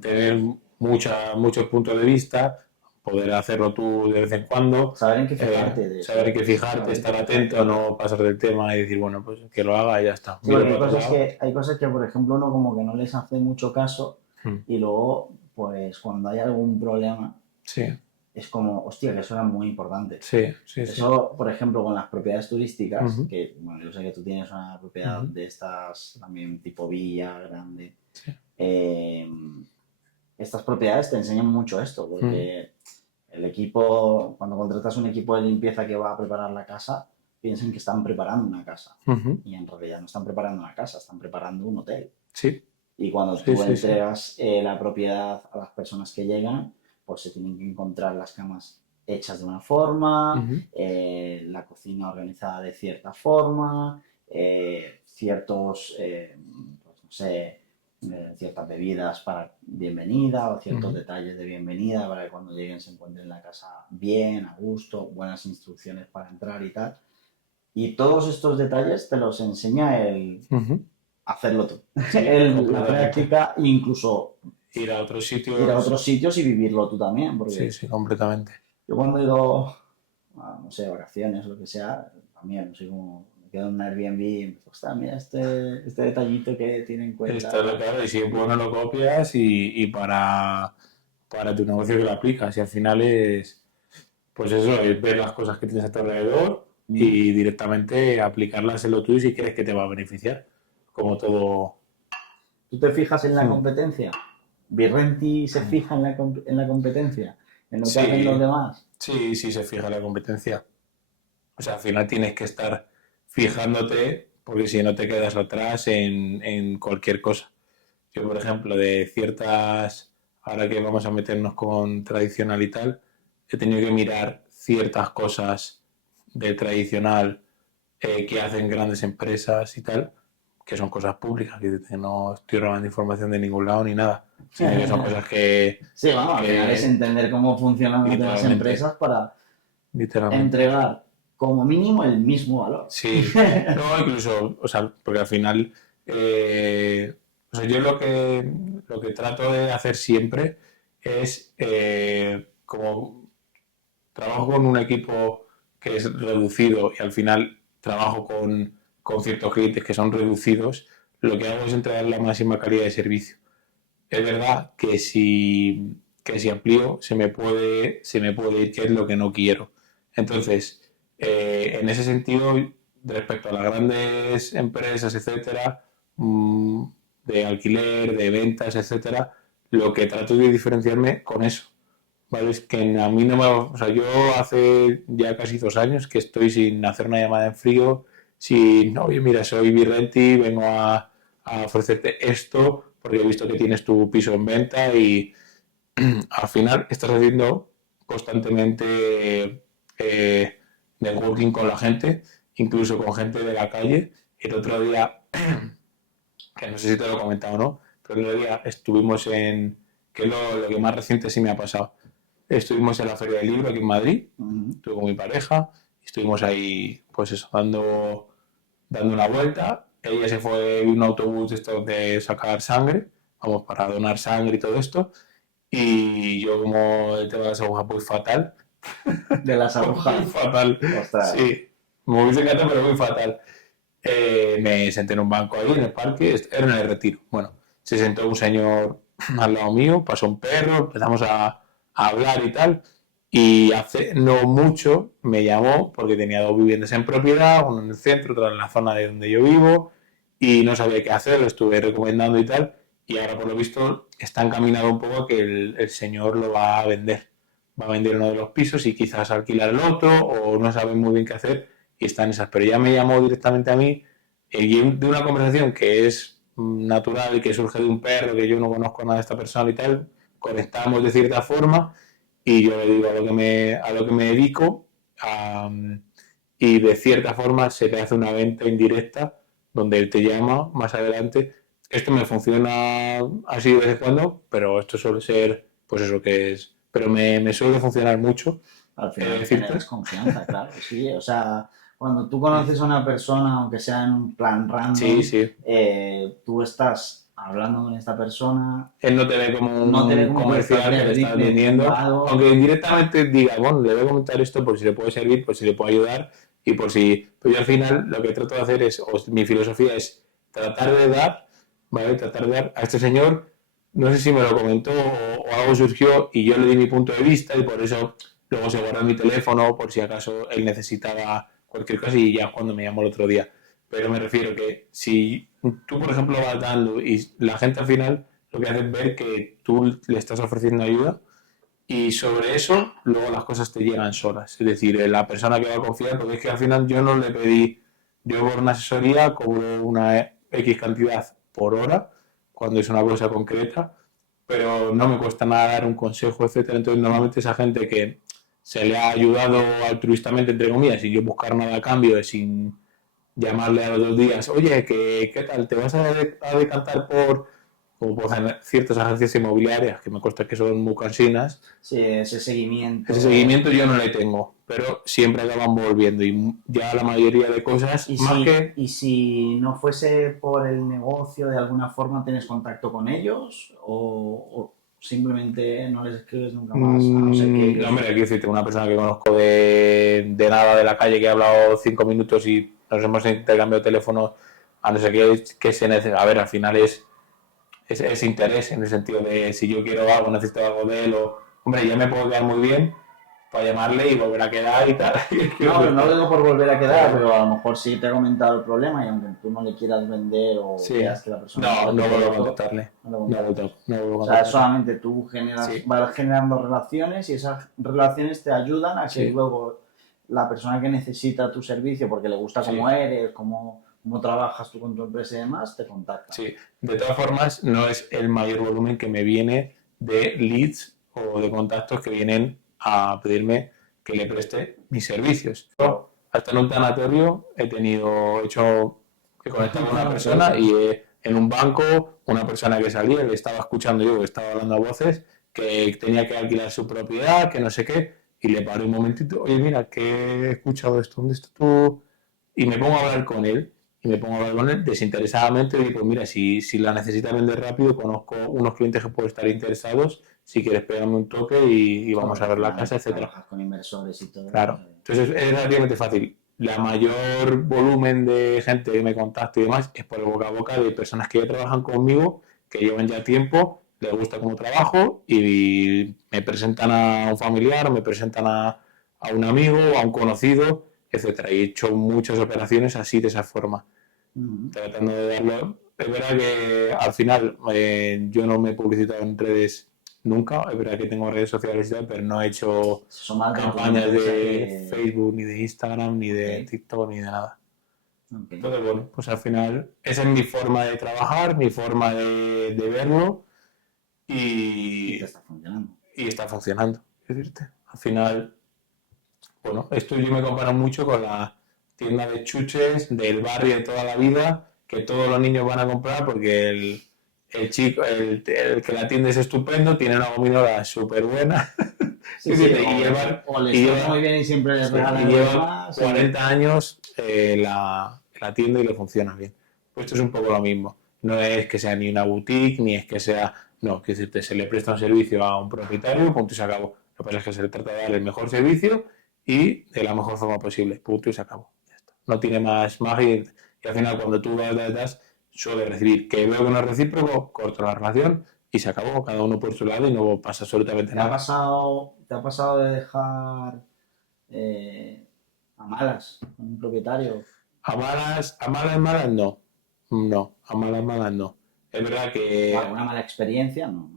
tener muchos puntos de vista, poder hacerlo tú de vez en cuando. Saber en qué fijarte. Saber en qué fijarte, estar atento, no pasar del tema y decir, bueno, pues que lo haga y ya está. Sí, hay cosas que, por ejemplo, uno como que no les hace mucho caso y luego, pues cuando hay algún problema, es como, hostia, que eso era muy importante. Eso, por ejemplo, con las propiedades turísticas, que, bueno, yo sé que tú tienes una propiedad de estas también tipo villa, grande. Estas propiedades te enseñan mucho esto, porque el equipo, cuando contratas un equipo de limpieza que va a preparar la casa, piensan que están preparando una casa. Y en realidad no están preparando una casa, están preparando un hotel. Y cuando tú entregas la propiedad a las personas que llegan, pues se tienen que encontrar las camas hechas de una forma, la cocina organizada de cierta forma, ciertos, pues no sé, ciertas bebidas para bienvenida o ciertos detalles de bienvenida para que cuando lleguen se encuentren en la casa bien, a gusto, buenas instrucciones para entrar y tal. Y todos estos detalles te los enseña el hacerlo tú. La práctica, incluso ir a otros sitios y vivirlo tú también. Porque sí, completamente. Yo cuando he ido a, no sé, vacaciones o lo que sea, también, soy como, me quedo en un Airbnb y ostras, mira este detallito que tiene en cuenta. Esto es lo claro, y si bueno lo copias y para tu negocio que lo aplicas. Y al final es, pues eso, es ver las cosas que tienes a tu alrededor y directamente aplicarlas en lo tuyo si crees que te va a beneficiar. Como todo. ¿Tú te fijas en la competencia? ¿Virrenti se fija en la competencia? ¿En lo que hacen los demás? Sí, se fija en la competencia. O sea, al final tienes que estar fijándote porque si no te quedas atrás en cualquier cosa. Yo, por ejemplo, de ciertas, ahora que vamos a meternos con tradicional y tal, he tenido que mirar ciertas cosas de tradicional que hacen grandes empresas y tal, que son cosas públicas, que no estoy robando información de ningún lado ni nada, sino que son cosas que... Sí, vamos, al final es entender cómo funcionan las demás empresas para entregar como mínimo el mismo valor. Sí, no, incluso, o sea, porque al final, o sea, yo lo que trato de hacer siempre es, como trabajo con un equipo que es reducido y al final trabajo con ciertos clientes que son reducidos, lo que hago es entregar la máxima calidad de servicio. Es verdad que si amplío se me puede ir, que es lo que no quiero. Entonces, en ese sentido, respecto a las grandes empresas, etcétera, de alquiler, de ventas, etcétera, lo que trato de diferenciarme con eso, ¿vale? Es que a mí no me... O sea, yo hace ya casi 2 años que estoy sin hacer una llamada en frío, sin, oye, mira, soy Virrenti, vengo a ofrecerte esto porque he visto que tienes tu piso en venta y al final estás haciendo constantemente networking con la gente, incluso con gente de la calle. El otro día, que no sé si te lo he comentado o no, pero el otro día estuvimos que es lo que más reciente sí me ha pasado. Estuvimos en la Feria del Libro aquí en Madrid, estuve con mi pareja, estuvimos ahí, pues eso, dando una vuelta. Ella se fue en un autobús de sacar sangre, vamos, para donar sangre y todo esto. Y yo, como el tema de las agujas, muy fatal. De las agujas. Muy fatal. Ostras. Sí, me hubiese encantado, pero muy fatal. Me senté en un banco ahí en el parque, era en el Retiro. Bueno, se sentó un señor al lado mío, pasó un perro, empezamos a hablar y tal. Y hace no mucho me llamó porque tenía 2 viviendas en propiedad, una en el centro, otra en la zona de donde yo vivo, y no sabía qué hacer, lo estuve recomendando y tal. Y ahora, por lo visto, está encaminado un poco a que el señor lo va a vender. Va a vender uno de los pisos y quizás alquilar el otro, o no sabe muy bien qué hacer y está en esas. Pero ya me llamó directamente a mí y de una conversación que es natural y que surge de un perro, que yo no conozco nada de esta persona y tal, conectamos de cierta forma y yo le digo a lo que me dedico, y de cierta forma se te hace una venta indirecta donde él te llama más adelante. Esto me funciona así de vez en cuando, pero esto suele ser, pues eso que es, pero me suele funcionar mucho. Al final generas confianza, claro, sí. O sea, cuando tú conoces a una persona, aunque sea en un plan random, sí, sí. Tú estás hablando con esta persona. Él no te ve como un comercial que le estás vendiendo, aunque indirectamente diga, bueno, le voy a comentar esto por si le puede servir, por si le puede ayudar y por si... Pues yo al final lo que trato de hacer es, o mi filosofía es tratar de dar, ¿vale? Tratar de dar a este señor, no sé si me lo comentó o algo surgió y yo le di mi punto de vista y por eso luego se guardó mi teléfono por si acaso él necesitaba cualquier cosa y ya cuando me llamó el otro día. Pero me refiero que si tú, por ejemplo, vas dando y la gente al final lo que hace es ver que tú le estás ofreciendo ayuda y sobre eso luego las cosas te llegan solas. Es decir, la persona que va a confiar, porque es que al final yo no le pedí, yo por una asesoría cobro una X cantidad por hora cuando es una cosa concreta, pero no me cuesta nada dar un consejo, etcétera. Entonces normalmente esa gente que se le ha ayudado altruistamente, entre comillas, sin yo buscar nada a cambio, sin llamarle a los 2 días, oye, ¿qué tal? ¿Te vas a decantar por ciertas agencias inmobiliarias que me consta que son muy cansinas? Sí, ese seguimiento. Ese seguimiento yo no le tengo, pero siempre acaban volviendo y ya la mayoría de cosas, ¿Y si no fuese por el negocio, de alguna forma tienes contacto con ellos o simplemente no les escribes nunca más? A no ser que ellos... No, hombre, quiero decirte, una persona que conozco de nada de la calle que ha hablado 5 minutos y nos hemos intercambiado teléfonos, a no ser que se necesite. A ver, al final es interés en el sentido de si yo quiero algo, necesito algo de él, o hombre, ya me puedo quedar muy bien para llamarle y volver a quedar y tal. No lo digo por volver a quedar, pero a lo mejor sí te ha comentado el problema y aunque tú no le quieras vender o veas que la persona... No vuelvo a contactarle. O sea, solamente tú vas generando relaciones y esas relaciones te ayudan a que luego la persona que necesita tu servicio porque le gusta cómo eres, cómo trabajas tú con tu empresa y demás, te contacta. Sí, de todas formas no es el mayor volumen que me viene de leads o de contactos que vienen a pedirme que le preste mis servicios. Yo, hasta en un tanatorio he conectado con una persona y en un banco una persona que salía, le estaba escuchando yo, que estaba hablando a voces, que tenía que alquilar su propiedad, que no sé qué, y le paro un momentito, oye mira, que he escuchado esto, ¿dónde estás tú? Y me pongo a hablar con él. Y me pongo a hablar con él desinteresadamente y digo, mira, si la necesitas vender rápido, conozco unos clientes que pueden estar interesados, si quieres pegarme un toque y vamos a ver la casa, etcétera. Trabajas con inversores y todo. Claro, entonces es relativamente fácil. La mayor volumen de gente que me contacta y demás es por el boca a boca de personas que ya trabajan conmigo, que llevan ya tiempo, les gusta cómo trabajo y me presentan a un familiar o me presentan a un amigo o a un conocido, etcétera. Y he hecho muchas operaciones así, de esa forma, tratando de darlo. Es verdad que al final yo no me he publicitado en redes nunca, es verdad que tengo redes sociales y tal, pero no he hecho campañas de Facebook, ni de Instagram, ni de TikTok, ni de nada. Entonces, bueno, pues al final esa es mi forma de trabajar, mi forma de verlo y está funcionando. Y está funcionando, es decirte. Al final, bueno, esto yo me comparo mucho con la tienda de chuches del barrio de toda la vida, que todos los niños van a comprar porque el chico, el que la atiende es estupendo, tiene una gominola súper buena. Y lleva muy bien y siempre les regalan lleva 40 años la tienda y le funciona bien. Pues esto es un poco lo mismo. No es que sea ni una boutique, ni es que sea... No, que se le presta un servicio a un propietario, punto y se acabó. Lo que pasa es que se le trata de dar el mejor servicio y de la mejor forma posible, punto y se acabó. Ya está. No tiene más magia y al final cuando tú das, suele recibir. Que veo que no es recíproco, corto la relación y se acabó, cada uno por su lado y no pasa absolutamente nada. ¿Te ha pasado de dejar a malas con un propietario? A malas no. No, a malas no. Es verdad que... ¿Alguna mala experiencia? No.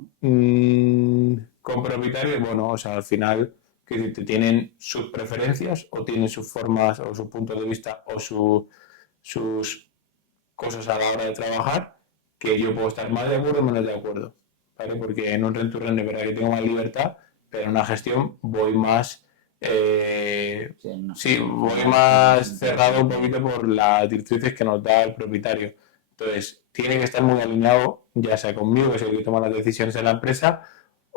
Con propietarios, bueno, o sea, al final que tienen sus preferencias o tienen sus formas o sus puntos de vista o sus cosas a la hora de trabajar, que yo puedo estar más de acuerdo o menos de acuerdo, ¿vale? Porque en un rent to rent es verdad que tengo más libertad, pero en una gestión voy más voy más cerrado un poquito por las directrices que nos da el propietario. Entonces, tiene que estar muy alineado, ya sea conmigo, que soy el que toma las decisiones en la empresa,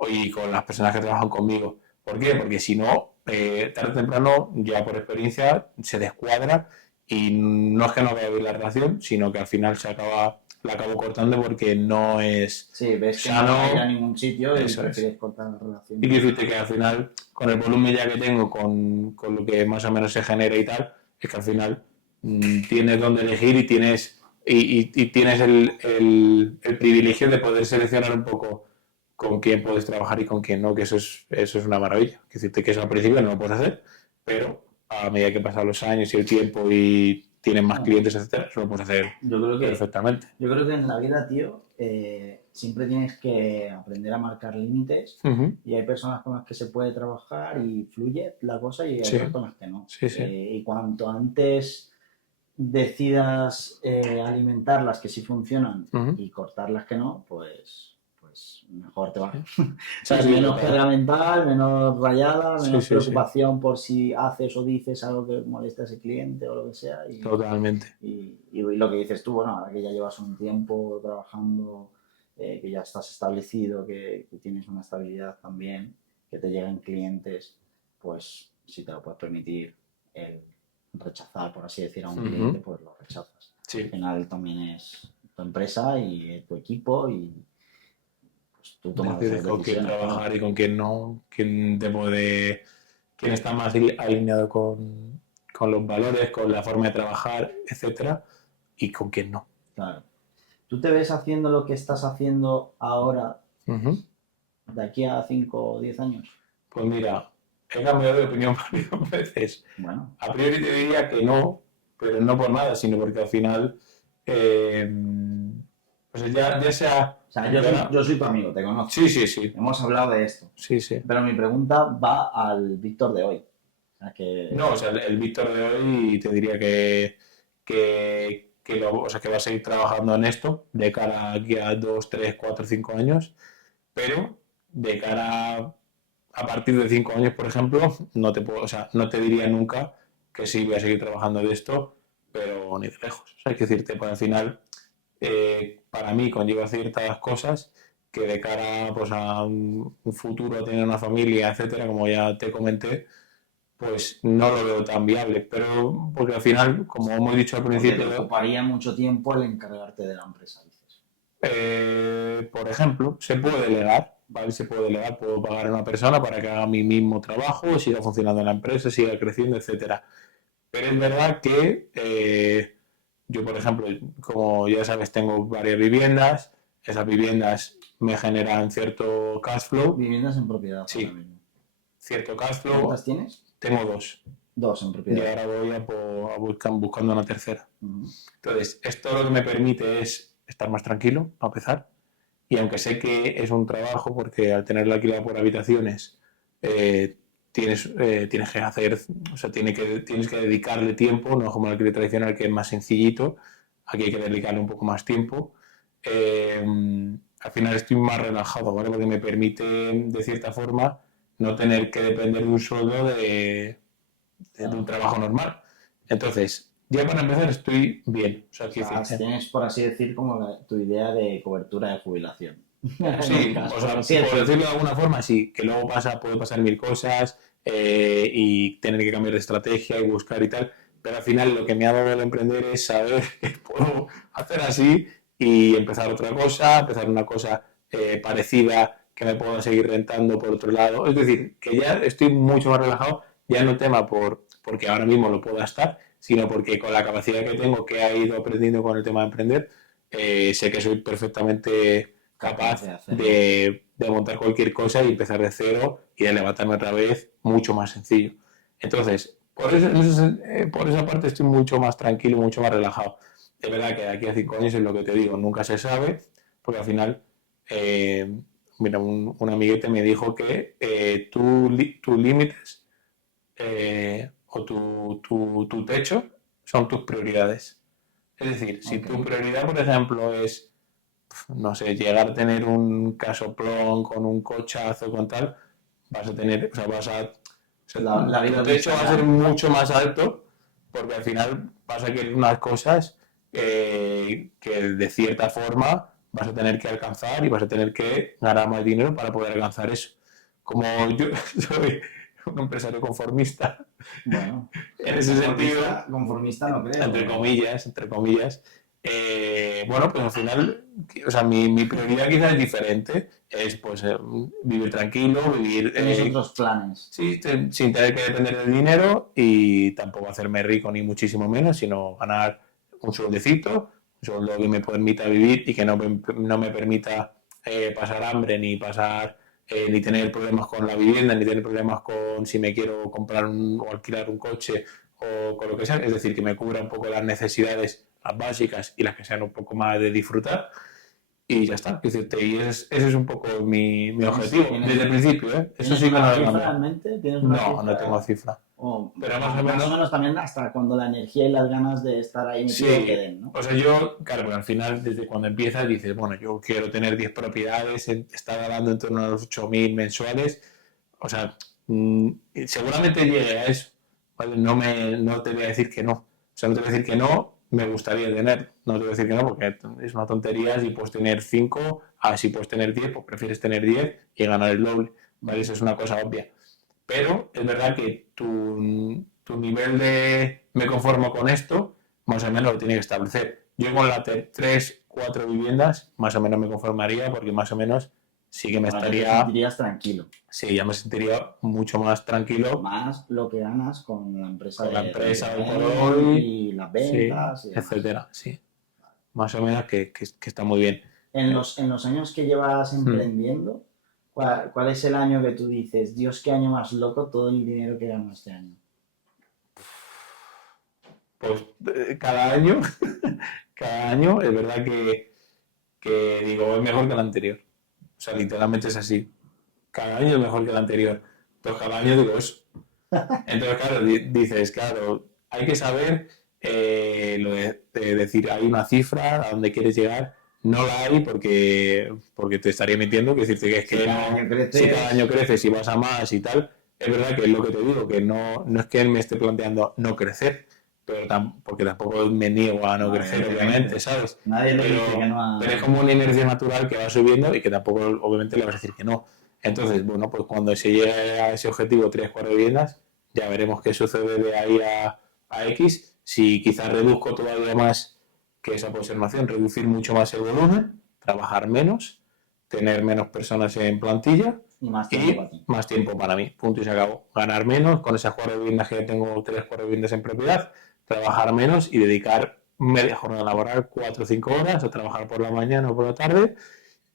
y con las personas que trabajan conmigo. ¿Por qué? Porque si no, tarde o temprano, ya por experiencia, se descuadra y no es que no vaya bien la relación, sino que al final la acabo cortando porque no es ves que sano. No hay a ningún sitio y prefieres cortar la relación. Y decirte que al final, con el volumen ya que tengo, con lo que más o menos se genera y tal, es que al final tienes donde elegir y tienes el privilegio de poder seleccionar un poco con quién puedes trabajar y con quién no, que eso es una maravilla. Decirte que eso al principio no lo puedes hacer, pero a medida que pasan los años y el tiempo y tienes más clientes, etcétera, eso lo puedes hacer perfectamente. Yo creo que en la vida, tío, siempre tienes que aprender a marcar límites y hay personas con las que se puede trabajar y fluye la cosa y hay otras con las que no. Y cuanto antes decidas alimentar las que sí funcionan y cortar las que no, pues mejor te va. Menos carga mental, menos rayada, menos preocupación por si haces o dices algo que moleste a ese cliente o lo que sea. Totalmente. Y lo que dices tú, bueno, ahora que ya llevas un tiempo trabajando, que ya estás establecido, que tienes una estabilidad también, que te lleguen clientes, pues si te lo puedes permitir el rechazar, por así decir, a un cliente, pues lo rechazas. Al final también es tu empresa y tu equipo y pues tú tomas decides con quién trabajar y con quién no, quién está más alineado con los valores, con la forma de trabajar, etcétera, y con quién no. Claro. ¿Tú te ves haciendo lo que estás haciendo ahora de aquí a 5 o 10 años? Pues mira, he cambiado de opinión varias veces. Bueno. A priori te diría que no, pero no por nada, sino porque al final pues ya sea... O sea, yo soy tu amigo, te conozco. Sí. Hemos hablado de esto. Sí. Pero mi pregunta va al Víctor de hoy. O sea, No, o sea, el Víctor de hoy te diría que va a seguir trabajando en esto de cara aquí a 2, 3, 4, 5 años, pero de cara a partir de 5 años, por ejemplo, no te diría nunca que sí voy a seguir trabajando de esto, pero ni de lejos. O sea, hay que decirte, pues al final, para mí conlleva ciertas cosas que de cara pues, a un futuro, a tener una familia, etcétera, como ya te comenté, pues no lo veo tan viable, pero porque al final, como hemos dicho al principio... Porque te ocuparía mucho tiempo el encargarte de la empresa, dices. Por ejemplo, se puede delegar, ¿vale? Puedo pagar a una persona para que haga mi mismo trabajo, siga funcionando en la empresa, siga creciendo, etcétera. Pero es verdad que yo, por ejemplo, como ya sabes, tengo varias viviendas, esas viviendas me generan cierto cash flow. ¿Viviendas en propiedad? Sí, cierto cash flow. ¿Cuántas tienes? Tengo 2. 2 en propiedad. Y ahora voy buscando una tercera. Entonces, esto lo que me permite es estar más tranquilo, a empezar. Y aunque sé que es un trabajo, porque al tener la alquiler por habitaciones, tienes que hacer, o sea, tienes que dedicarle tiempo, no es como el alquiler tradicional que es más sencillito, aquí hay que dedicarle un poco más tiempo. Al final estoy más relajado, ¿vale? Porque me permite, de cierta forma, no tener que depender de un sueldo de un trabajo normal. Entonces, ya para empezar estoy bien. O sea, tienes, por así decir, como tu idea de cobertura de jubilación. Sí, por decirlo de alguna forma, sí, que luego puede pasar mil cosas y tener que cambiar de estrategia y buscar y tal, pero al final lo que me ha dado el emprender es saber que puedo hacer así y empezar una cosa parecida que me pueda seguir rentando por otro lado. Es decir, que ya estoy mucho más relajado, ya no tema porque ahora mismo lo puedo estar, sino porque con la capacidad que tengo, que he ido aprendiendo con el tema de emprender, sé que soy perfectamente capaz de montar cualquier cosa y empezar de cero y de levantarme otra vez mucho más sencillo. Entonces, por esa parte estoy mucho más tranquilo, mucho más relajado. Es verdad que de aquí a 5 años es lo que te digo, nunca se sabe, porque al final, mira, un amiguete me dijo que tus límites o tu techo son tus prioridades. Es decir, si tu prioridad, por ejemplo, es, no sé, llegar a tener un casoplón con un cochazo, con tal, vas a tener, o sea, vida el techo va a ser mucho más alto, porque al final vas a querer unas cosas que de cierta forma vas a tener que alcanzar y vas a tener que ganar más dinero para poder alcanzar eso. Como yo soy un empresario conformista, bueno, en ese sentido, conformista no creo. entre comillas, bueno, pues al final, o sea, mi prioridad quizás es diferente, es pues vivir tranquilo, vivir... Tienes otros planes. Sí, sin tener que depender del dinero y tampoco hacerme rico ni muchísimo menos, sino ganar un sueldecito, un sueldo que me permita vivir y que no me permita pasar hambre ni tener problemas con la vivienda, ni tener problemas con si me quiero comprar o alquilar un coche o con lo que sea, es decir, que me cubra un poco las necesidades, las básicas y las que sean un poco más de disfrutar. Y ya está, y ese es un poco mi objetivo, desde el principio, ¿eh? Eso sí que no lo he cambiado. No tengo cifra. Pero más o menos también hasta cuando la energía y las ganas de estar ahí metido queden, ¿no? O sea, yo, claro, porque al final, desde cuando empiezas, dices, bueno, yo quiero tener 10 propiedades, estar ganando en torno a los 8.000 mensuales. O sea, seguramente llegue a eso, ¿vale? No te voy a decir que no. O sea, no te voy a decir que no, me gustaría tener. No te voy a decir que no, porque es una tontería. Si puedes tener 5, si puedes tener 10, pues prefieres tener 10 y ganar el doble, ¿vale? Eso es una cosa obvia. Pero es verdad que tu nivel de me conformo con esto, más o menos lo tiene que establecer. Yo con las 3, 4 viviendas, más o menos me conformaría, porque más o menos sí que me estaría... Te sentirías tranquilo. Sí, ya me sentiría mucho más tranquilo. Más lo que ganas con la empresa. Con la empresa hoy y las ventas. Sí, etcétera, sí. Más o menos que está muy bien. En los años que llevas emprendiendo, ¿cuál es el año que tú dices, Dios, qué año más loco, todo el dinero que gano este año? Pues cada año es verdad que digo, es mejor que el anterior. O sea, literalmente es así. Cada año es mejor que el anterior. Pues cada año digo eso. Entonces, claro, dices, claro, hay que saber lo de decir, hay una cifra a donde quieres llegar. No la hay porque te estaría mintiendo, que decirte que es que si cada año creces y vas a más y tal, es verdad que es lo que te digo, que no es que él me esté planteando no crecer, porque tampoco me niego a no crecer, obviamente, ¿sabes? Nadie le dice que no pero es como una inercia natural que va subiendo y que tampoco, obviamente, le vas a decir que no. Entonces, bueno, pues cuando se llegue a ese objetivo 3, 4 viviendas, ya veremos qué sucede de ahí a X. Si quizás reduzco todavía más, que esa puede ser una opción, reducir mucho más el volumen, trabajar menos, tener menos personas en plantilla y más tiempo para mí. Punto y se acabó. Ganar menos con esas 4 viviendas que tengo, 3, 4 viviendas en propiedad, trabajar menos y dedicar media jornada laboral, 4 o 5 horas, a trabajar por la mañana o por la tarde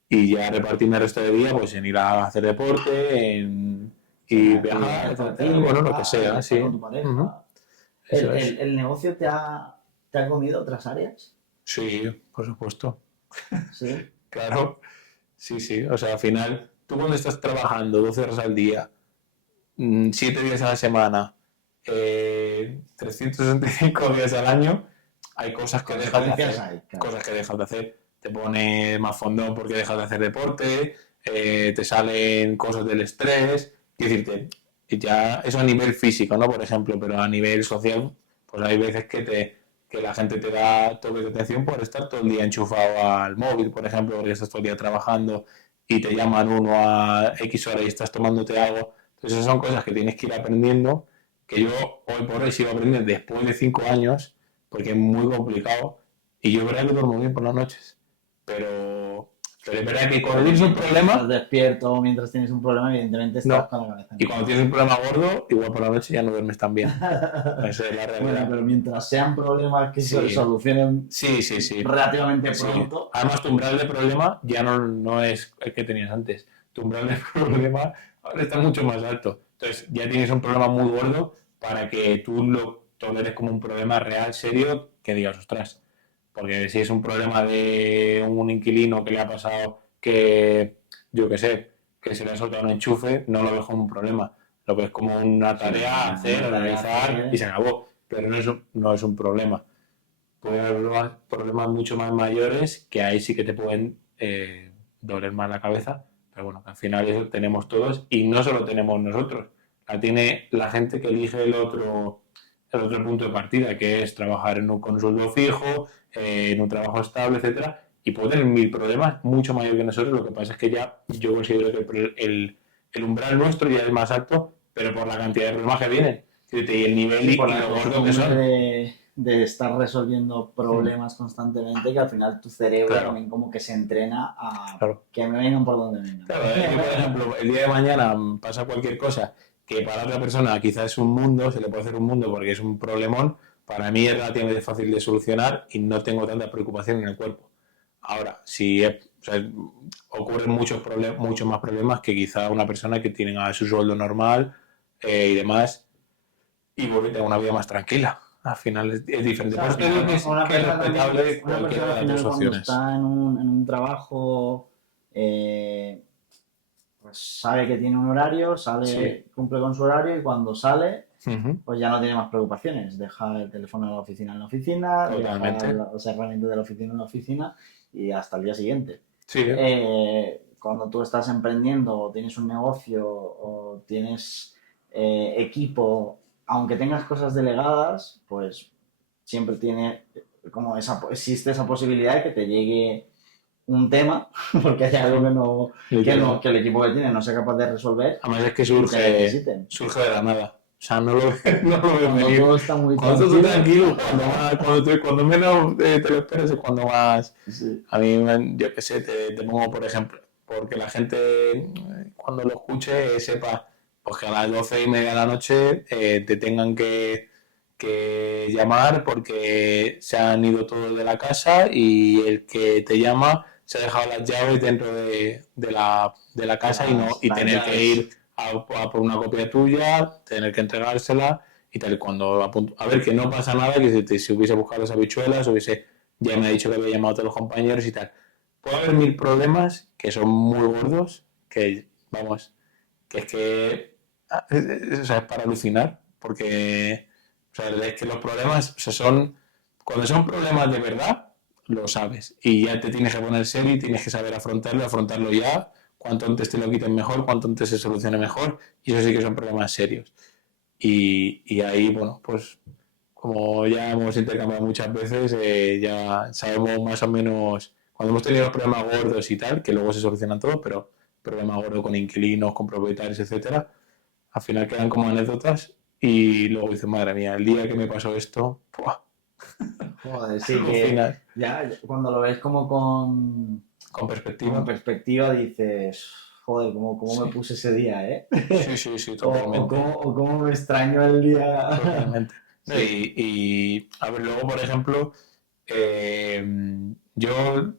y ya repartirme el resto del día pues en ir a hacer deporte, y viajar, bueno, lo que sea, sí. ¿El negocio te ha comido otras áreas? Sí, por supuesto. ¿Sí? Claro, sí. O sea, al final, tú cuando estás trabajando 12 horas al día, 7 días a la semana, 365 días al año, hay cosas que dejas de hacer. Cosas que dejas de hacer. Te pones más fondón porque dejas de hacer deporte, te salen cosas del estrés. Es decir, ya eso a nivel físico, ¿no? Por ejemplo, pero a nivel social, pues hay veces que la gente te da toques de atención por estar todo el día enchufado al móvil, por ejemplo, porque estás todo el día trabajando y te llaman uno a X hora y estás tomándote algo. Entonces esas son cosas que tienes que ir aprendiendo, que yo hoy por hoy sigo aprendiendo después de 5 años, porque es muy complicado y yo verdad que duermo bien por las noches, pero es verdad que cuando tienes un problema... Estás despierto mientras tienes un problema, evidentemente estás con la cabeza. Y cuando tienes un problema gordo, igual por la noche ya no duermes tan bien. Esa es la realidad. Bueno, pero mientras sean problemas que se solucionen relativamente pronto... Además, tu umbral de problema ya no es el que tenías antes. Tu umbral de problema ahora está mucho más alto. Entonces, ya tienes un problema muy gordo para que tú lo toleres como un problema real, serio, que digas, ostras. Porque si es un problema de un inquilino que le ha pasado que, yo qué sé, que se le ha soltado un enchufe, no lo ves como un problema. Lo ves como una tarea a hacer, realizar y se acabó. Pero no es un problema. Puede haber problemas mucho más mayores que ahí sí que te pueden doler más la cabeza, Pero bueno, al final eso tenemos todos y no solo tenemos nosotros, la tiene la gente que elige el otro punto de partida, que es trabajar con un sueldo fijo, en un trabajo estable, etcétera, y puede tener 1000 problemas, mucho mayor que nosotros. Lo que pasa es que ya yo considero que el umbral nuestro ya es más alto, pero por la cantidad de problemas que vienen, y el nivel y lo gordo que son. De estar resolviendo problemas constantemente, que al final tu cerebro también como que se entrena a que me vengan por donde vengan. Claro, por ejemplo, el día de mañana pasa cualquier cosa que para otra persona quizás es un mundo, se le puede hacer un mundo porque es un problemón, para mí es relativamente fácil de solucionar y no tengo tanta preocupación en el cuerpo. Ahora, si ocurren muchos más problemas que quizá una persona que tiene a su sueldo normal y demás, y vuelve a tener una vida más tranquila. Al final es diferente. Claro, pero es respetable cualquiera de las dos opciones. Cuando está en un trabajo, pues sabe que tiene un horario, cumple con su horario, y cuando sale, pues ya no tiene más preocupaciones. Deja el teléfono de la oficina en la oficina, deja las herramientas de la oficina en la oficina y hasta el día siguiente. Sí. Cuando tú estás emprendiendo o tienes un negocio o tienes equipo, aunque tengas cosas delegadas, pues siempre existe esa posibilidad de que te llegue un tema, porque hay algo que el equipo que tiene no sea capaz de resolver. Además es que surge de la nada. O sea, no lo veo venir. Todo está muy tranquilo. Cuando menos te lo esperas es cuando más... Sí. A mí, yo qué sé, te pongo por ejemplo, porque la gente cuando lo escuche sepa pues que a las 12:30 de la noche te tengan que llamar porque se han ido todos de la casa y el que te llama se ha dejado las llaves dentro de la casa y tener que ir a por una copia tuya, tener que entregársela y tal. Cuando a ver, que no pasa nada, que si hubiese buscado las habichuelas, ya me ha dicho que había llamado a todos los compañeros y tal. Puede haber 1000 problemas que son muy gordos, que vamos, que es para alucinar, porque es que los problemas cuando son problemas de verdad, lo sabes y ya te tienes que poner serio y tienes que saber afrontarlo ya, cuanto antes te lo quiten mejor, cuanto antes se solucione mejor, y eso sí que son problemas serios. Y ahí, bueno, pues como ya hemos intercambiado muchas veces, ya sabemos más o menos, cuando hemos tenido los problemas gordos y tal, que luego se solucionan todos, pero problemas gordos con inquilinos, con propietarios, etcétera, al final quedan como anécdotas y luego dices, madre mía, el día que me pasó esto, ¡puah! Joder, sí, que ya cuando lo ves como con perspectiva dices, joder, cómo me puse ese día, ¿eh? Sí, totalmente. O cómo me extraño el día. Totalmente. Sí. Y a ver, luego, por ejemplo, yo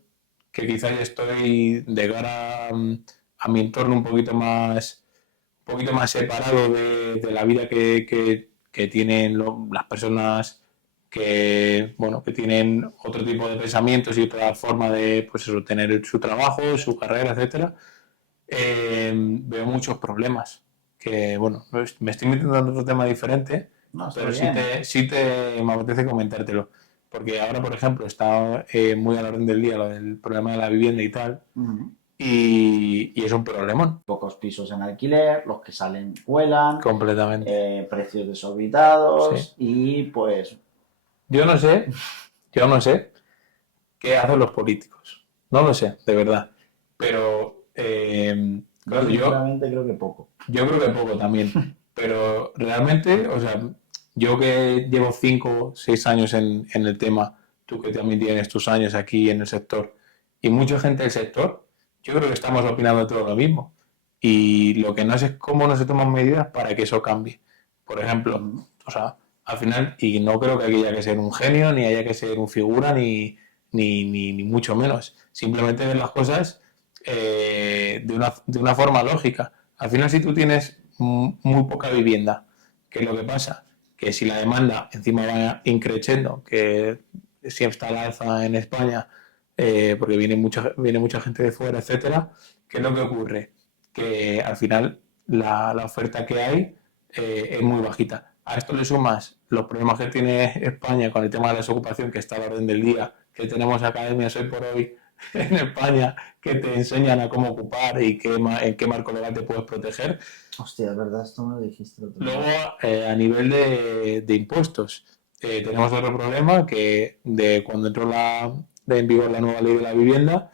que quizás estoy de cara a mi entorno un poquito más separado de la vida que tienen las personas que tienen otro tipo de pensamientos y otra forma de tener su trabajo, su carrera, etcétera. Veo muchos problemas que, me estoy metiendo en otro tema diferente, pero sí me apetece comentártelo, porque ahora, por ejemplo, está muy a la orden del día lo del problema de la vivienda y tal. Y es un problemón. Pocos pisos en alquiler, los que salen vuelan. Completamente. Precios desorbitados y pues... Yo no sé qué hacen los políticos. No lo sé, de verdad. Pero, claro, realmente creo que poco. Yo creo que poco también. Pero realmente, yo que llevo 5 o 6 años en el tema, tú que también tienes tus años aquí en el sector, y mucha gente del sector, yo creo que estamos opinando todo lo mismo. Y lo que no sé es cómo no se toman medidas para que eso cambie. Por ejemplo, al final, y no creo que haya que ser un genio, ni haya que ser un figura, ni mucho menos. Simplemente ver las cosas de una forma lógica. Al final, si tú tienes muy poca vivienda, ¿qué es lo que pasa? Que si la demanda encima va increciendo, que siempre está al alza en España, porque viene mucha gente de fuera, etcétera, ¿qué es lo que ocurre? Que al final la oferta que hay es muy bajita. A esto le sumas los problemas que tiene España con el tema de la desocupación, que está a la orden del día, que tenemos academias hoy por hoy en España que te enseñan a cómo ocupar y en qué marco legal te puedes proteger. Hostia, es verdad, esto me lo dijiste el otro día. Luego, a nivel de impuestos, tenemos otro problema que de cuando entró en vigor la nueva ley de la vivienda,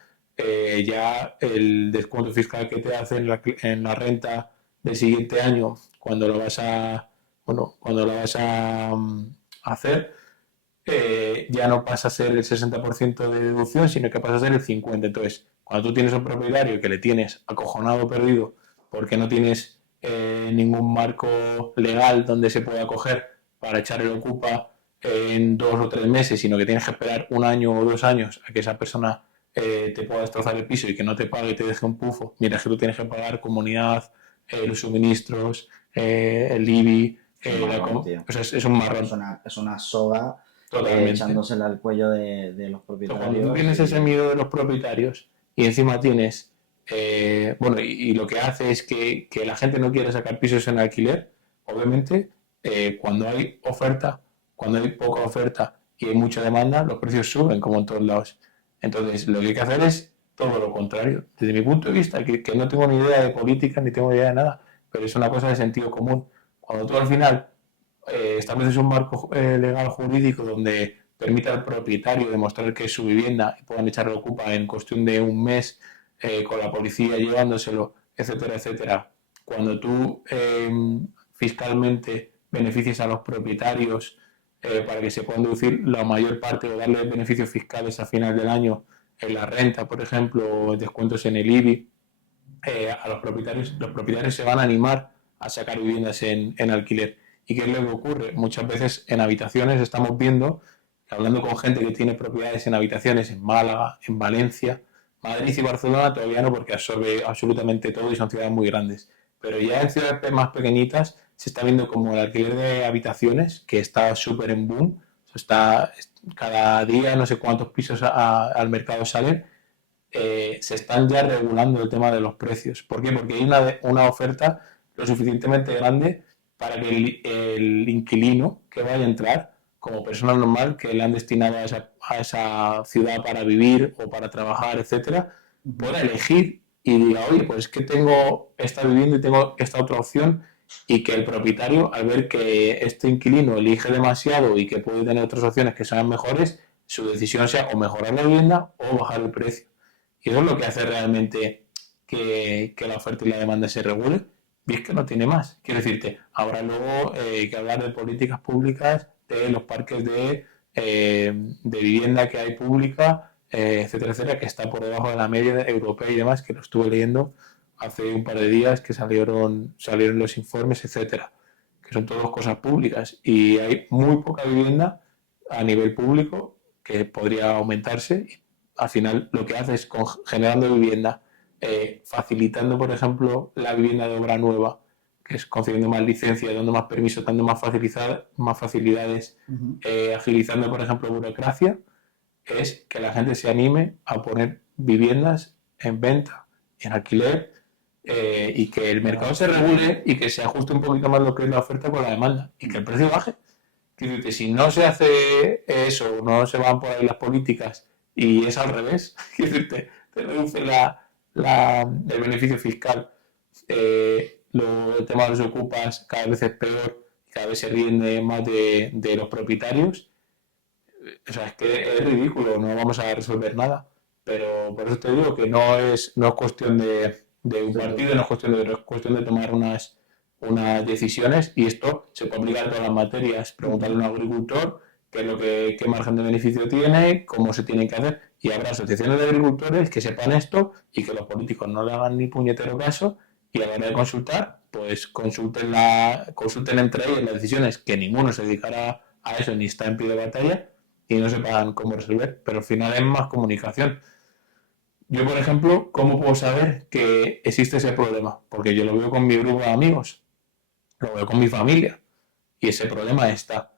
ya el descuento fiscal que te hacen en la renta del siguiente año, cuando lo vas a, bueno, cuando lo vas a hacer, ya no pasa a ser el 60% de deducción, sino que pasa a ser el 50%. Entonces, cuando tú tienes un propietario que le tienes acojonado perdido porque no tienes ningún marco legal donde se pueda coger para echar el ocupa en 2 o 3 meses, sino que tienes que esperar 1 año o 2 años a que esa persona te pueda destrozar el piso y que no te pague y te deje un pufo, mientras que tú tienes que pagar comunidad, los suministros, el IBI, o sea, es un marrón. Es una soga echándosela al cuello de los propietarios. Cuando tú tienes ese miedo de los propietarios y encima tienes, bueno, y lo que hace es que la gente no quiere sacar pisos en alquiler, obviamente, cuando hay oferta, cuando hay poca oferta y hay mucha demanda, los precios suben como en todos lados. Entonces, lo que hay que hacer es todo lo contrario. Desde mi punto de vista, que no tengo ni idea de política, ni tengo idea de nada, pero es una cosa de sentido común. Cuando tú al final estableces un marco legal jurídico donde permita al propietario demostrar que es su vivienda y puedan echarlo ocupa en cuestión de un mes con la policía llevándoselo, etcétera, etcétera. Cuando tú fiscalmente beneficias a los propietarios para que se puedan deducir la mayor parte o darle beneficios fiscales a final del año en la renta, por ejemplo, o descuentos en el IBI, a los propietarios se van a animar a sacar viviendas en alquiler. ¿Y qué es lo que ocurre? Muchas veces en habitaciones estamos viendo, hablando con gente que tiene propiedades en habitaciones en Málaga, en Valencia, Madrid y Barcelona todavía no, porque absorbe absolutamente todo y son ciudades muy grandes. Pero ya en ciudades más pequeñitas se está viendo como el alquiler de habitaciones, que está súper en boom, está cada día no sé cuántos pisos al mercado salen, se están ya regulando el tema de los precios. ¿Por qué? Porque hay una oferta lo suficientemente grande para que el inquilino que vaya a entrar, como persona normal que le han destinado a esa ciudad para vivir o para trabajar, etcétera, pueda elegir y diga, oye, pues que tengo esta vivienda y tengo esta otra opción, y que el propietario, al ver que este inquilino elige demasiado y que puede tener otras opciones que sean mejores, su decisión sea o mejorar la vivienda o bajar el precio. Y eso es lo que hace realmente que la oferta y la demanda se regule, y es que no tiene más. Quiero decirte, ahora luego que hablar de políticas públicas, de los parques de vivienda que hay pública, etcétera, etcétera, que está por debajo de la media europea y demás, que lo estuve leyendo hace un par de días, que salieron los informes, etcétera, que son todas cosas públicas, y hay muy poca vivienda a nivel público que podría aumentarse. Al final lo que hace es generando vivienda, facilitando, por ejemplo, la vivienda de obra nueva, que es concediendo más licencias, dando más permisos, dando más facilidades, agilizando, por ejemplo, burocracia, es que la gente se anime a poner viviendas en venta, en alquiler, y que el mercado se regule y que se ajuste un poquito más lo que es la oferta con la demanda y que el precio baje. Que si no se hace eso, no se van por ahí las políticas y es al revés, te reduce el beneficio fiscal, el tema de los ocupas cada vez es peor, cada vez se ríen más de los propietarios. O sea, es que es ridículo, no vamos a resolver nada. Pero por eso te digo que no es cuestión de un partido, no es cuestión de otro, es cuestión de tomar unas decisiones, y esto se puede aplicar a todas las materias. Preguntarle a un agricultor qué margen de beneficio tiene, cómo se tiene que hacer, y habrá asociaciones de agricultores que sepan esto y que los políticos no le hagan ni puñetero caso, y a la hora de consultar, pues consulten entre ellos las decisiones, que ninguno se dedicará a eso ni está en pie de batalla, y no sepan cómo resolver, pero al final es más comunicación. Yo, por ejemplo, ¿cómo puedo saber que existe ese problema? Porque yo lo veo con mi grupo de amigos, lo veo con mi familia, y ese problema está.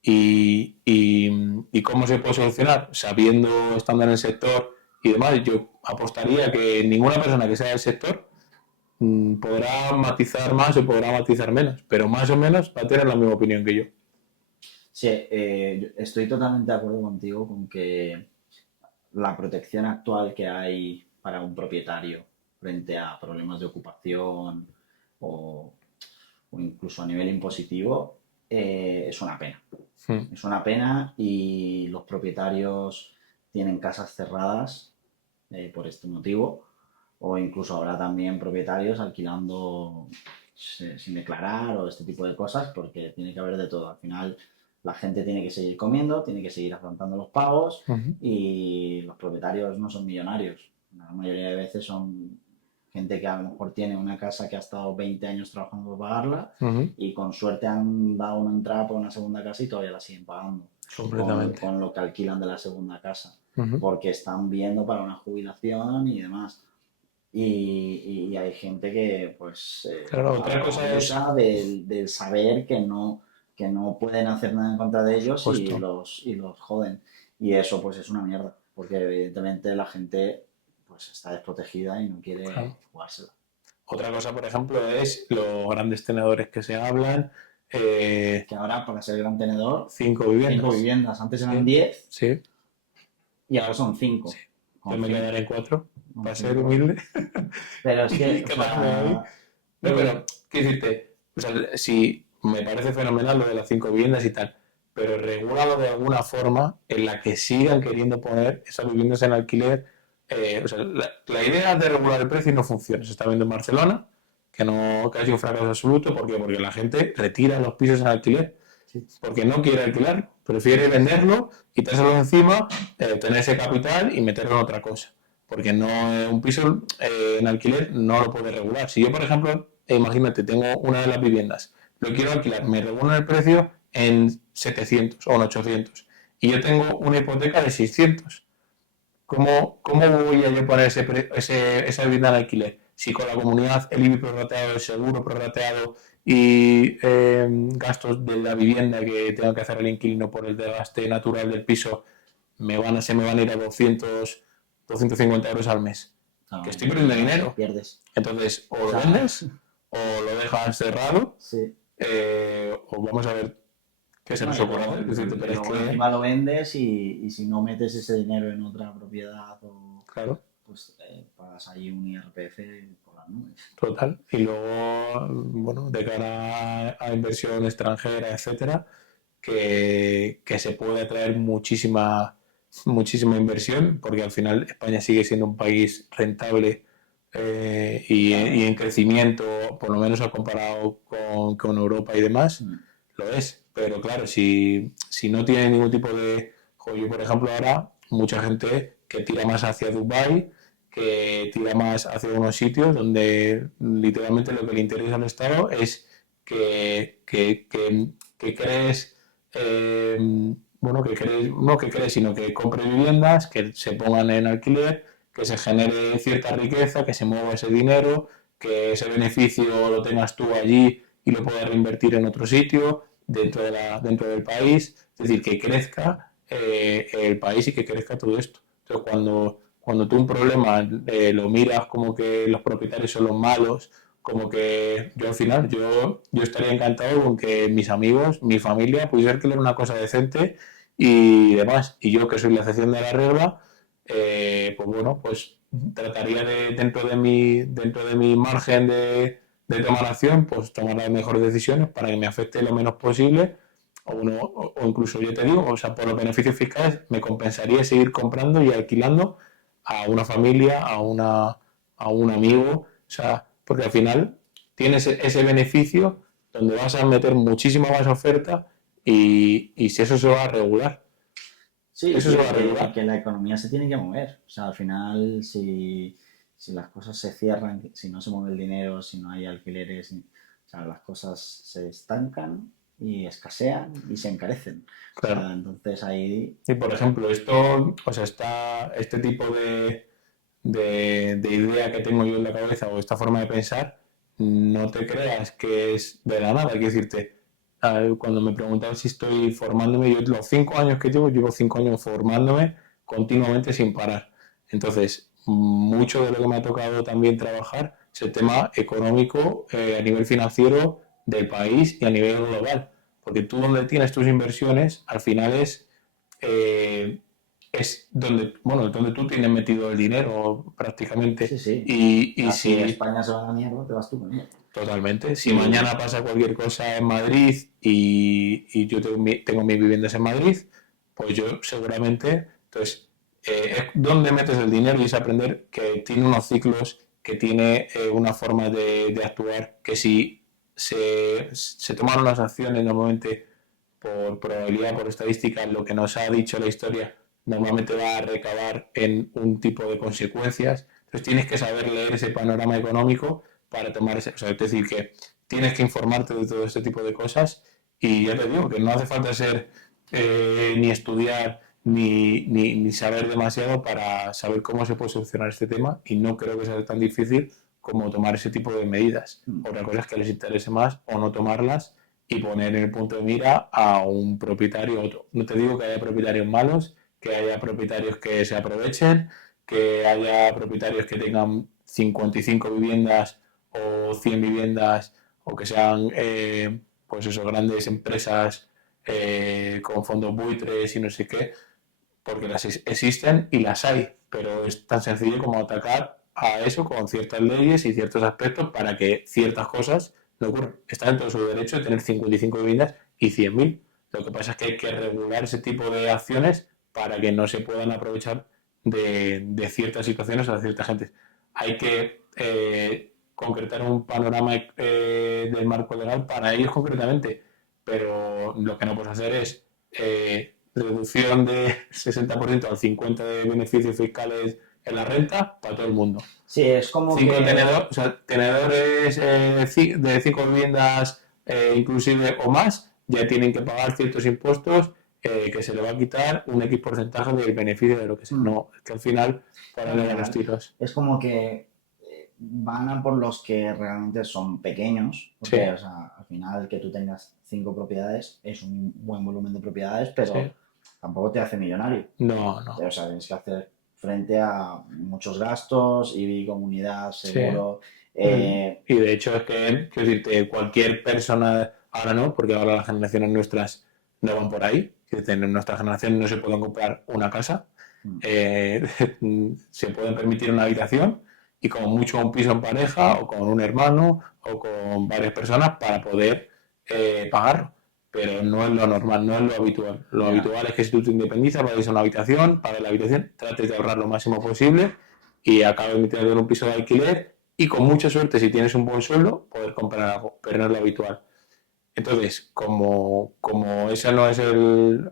¿Y cómo se puede solucionar? Sabiendo, estando en el sector y demás, yo apostaría que ninguna persona que sea del sector podrá matizar más o podrá matizar menos, pero más o menos va a tener la misma opinión que yo. Sí, estoy totalmente de acuerdo contigo con que la protección actual que hay para un propietario frente a problemas de ocupación o incluso a nivel impositivo, es una pena. Es una pena y los propietarios tienen casas cerradas por este motivo, o incluso habrá también propietarios alquilando sin declarar o este tipo de cosas, porque tiene que haber de todo. Al final la gente tiene que seguir comiendo, tiene que seguir afrontando los pagos y los propietarios no son millonarios. La mayoría de veces son gente que a lo mejor tiene una casa que ha estado 20 años trabajando para pagarla y con suerte han dado una entrada por una segunda casa y todavía la siguen pagando. Con lo que alquilan de la segunda casa. Porque están viendo para una jubilación y demás. Y hay gente que pues claro, otra cosa es del saber que no pueden hacer nada en contra de ellos y los joden. Y eso pues es una mierda, porque evidentemente la gente pues está desprotegida y no quiere jugársela. Otra cosa, por ejemplo, es los grandes tenedores que se hablan. Que ahora, para ser gran tenedor, 5 viviendas. 5 viviendas. Antes eran 10 sí. Y ahora son 5. Sí. Yo me quedaré en 4, para ser humilde. Pero es que... No, pero, ¿qué decirte? O sea, si me parece fenomenal lo de las 5 viviendas y tal, pero regúlalo de alguna forma en la que sigan queriendo poner esas viviendas en alquiler. O sea, la idea de regular el precio no funciona. Se está viendo en Barcelona, que ha sido un fracaso absoluto. ¿Por qué? Porque la gente retira los pisos en alquiler. Porque no quiere alquilar, prefiere venderlo, quitárselo encima, tener ese capital y meterlo en otra cosa. Porque no un piso en alquiler no lo puede regular. Si yo, por ejemplo, imagínate, tengo una de las viviendas, lo quiero alquilar, me regulan el precio en 700 o en 800 y yo tengo una hipoteca de 600. ¿Cómo voy a yo poner esa vivienda en alquiler? Si con la comunidad, el IBI prorrateado, el seguro prorrateado y gastos de la vivienda que tengo que hacer el inquilino por el desgaste natural del piso se me van a ir a 250 euros al mes. Que estoy perdiendo dinero. Pierdes. Entonces, o lo vendes o lo dejas cerrado, sí. O vamos a ver qué se nos ocurre hacer. Encima lo vendes y si no metes ese dinero en otra propiedad pues pagas ahí un IRPF por las nubes. Total. Y luego, bueno, de cara a inversión extranjera, etcétera, que se puede atraer muchísima inversión, porque al final España sigue siendo un país rentable y en crecimiento, por lo menos comparado con Europa y demás, lo es. Pero claro, si no tiene ningún tipo de... Yo, por ejemplo, ahora mucha gente que tira más hacia Dubái, que tira más hacia unos sitios donde literalmente lo que le interesa al Estado es que crees... sino que compre viviendas, que se pongan en alquiler, que se genere cierta riqueza, que se mueva ese dinero, que ese beneficio lo tengas tú allí y lo puedas reinvertir en otro sitio dentro del país, es decir, que crezca el país y que crezca todo esto. Entonces, cuando tú un problema lo miras como que los propietarios son los malos, como que yo al final, yo estaría encantado con que mis amigos, mi familia, pudiera alquilar una cosa decente y demás. Y yo, que soy la excepción de la regla, pues bueno, pues trataría de, dentro de mi margen de tomar acción, pues tomar las mejores decisiones para que me afecte lo menos posible. O incluso, yo te digo, o sea, por los beneficios fiscales me compensaría seguir comprando y alquilando a una familia, a un amigo, o sea, porque al final tienes ese beneficio donde vas a meter muchísima más oferta y si eso se va a regular. Sí, eso se va a regular. Que la economía se tiene que mover. O sea, al final, si las cosas se cierran, si no se mueve el dinero, si no hay alquileres, o sea, las cosas se estancan y escasean y se encarecen. Claro. O sea, entonces ahí... Y por ejemplo, esto, o sea, este tipo de idea que tengo yo en la cabeza o esta forma de pensar, no te creas que es de la nada. Quiero decirte, cuando me preguntaban si estoy formándome, yo los 5 años que llevo 5 años formándome continuamente sin parar. Entonces, mucho de lo que me ha tocado también trabajar es el tema económico a nivel financiero del país y a nivel global. Porque tú donde tienes tus inversiones, al final es es donde tú tienes metido el dinero prácticamente. Sí, sí. Y Si si España se va a la mierda, te vas tú con ella. totalmente, si mañana pasa cualquier cosa en Madrid y yo tengo mis viviendas en Madrid, pues yo seguramente, entonces, es donde metes el dinero y es aprender que tiene unos ciclos, que tiene una forma de actuar, que si se toman unas acciones normalmente por probabilidad, por estadística, lo que nos ha dicho la historia normalmente va a recabar en un tipo de consecuencias. Entonces tienes que saber leer ese panorama económico para tomar ese... O sea, es decir, que tienes que informarte de todo este tipo de cosas y ya te digo que no hace falta ser ni estudiar ni saber demasiado para saber cómo se puede solucionar este tema y no creo que sea tan difícil como tomar ese tipo de medidas. Otra cosa es que les interese más o no tomarlas y poner en el punto de mira a un propietario u otro. No te digo que haya propietarios malos, que haya propietarios que se aprovechen, que haya propietarios que tengan 55 viviendas o 100 viviendas o que sean pues eso, grandes empresas con fondos buitres y no sé qué, porque las existen y las hay, pero es tan sencillo como atacar a eso con ciertas leyes y ciertos aspectos para que ciertas cosas no ocurran. Está dentro de su derecho de tener 55 viviendas y 100.000. Lo que pasa es que hay que regular ese tipo de acciones para que no se puedan aprovechar de ciertas situaciones o de cierta gente. Hay que concretar un panorama del marco legal para ellos concretamente, pero lo que no puedes hacer es reducción de 60% al 50% de beneficios fiscales en la renta para todo el mundo. Sí, es como Cinco que... o sea, tenedores de 5 viviendas inclusive o más ya tienen que pagar ciertos impuestos que se le va a quitar un X porcentaje del beneficio de lo que sea. No, es que al final para no los tiros. Es como que van a por los que realmente son pequeños, porque Sí. o sea, al final que tú tengas 5 propiedades es un buen volumen de propiedades, pero Sí. tampoco te hace millonario. No, no. O sea, tienes que hacer frente a muchos gastos, IBI, comunidad, seguro. Sí. Y de hecho es que, quiero decirte, cualquier persona, ahora no, porque ahora las generaciones nuestras no van por ahí, en nuestra generación no se pueden comprar una casa, se pueden permitir una habitación y como mucho un piso en pareja o con un hermano o con varias personas para poder pagarlo. Pero no es lo normal, no es lo habitual. Lo habitual es que si tú te independizas, vayas a una habitación, pagues la habitación, trates de ahorrar lo máximo posible y acabes metiendo en un piso de alquiler y con mucha suerte, si tienes un buen sueldo, poder comprar algo, pero no es lo habitual. Entonces, como ese no es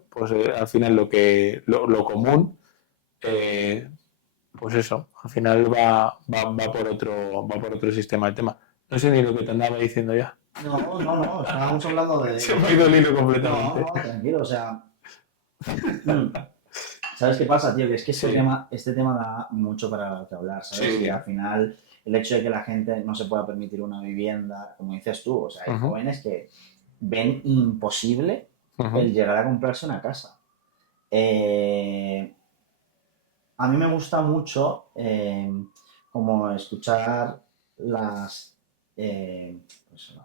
pues al final lo común, pues eso, al final va por otro sistema el tema. No sé ni lo que te andaba diciendo ya. No, estábamos hablando de... Se me ha ido el hilo completamente. No, tranquilo, o sea... ¿Sabes qué pasa, tío? Que es que este tema da mucho para hablar, ¿sabes? Sí. Y al final, el hecho de que la gente no se pueda permitir una vivienda, como dices tú, o sea, hay jóvenes que ven imposible el llegar a comprarse una casa. A mí me gusta mucho como escuchar pues,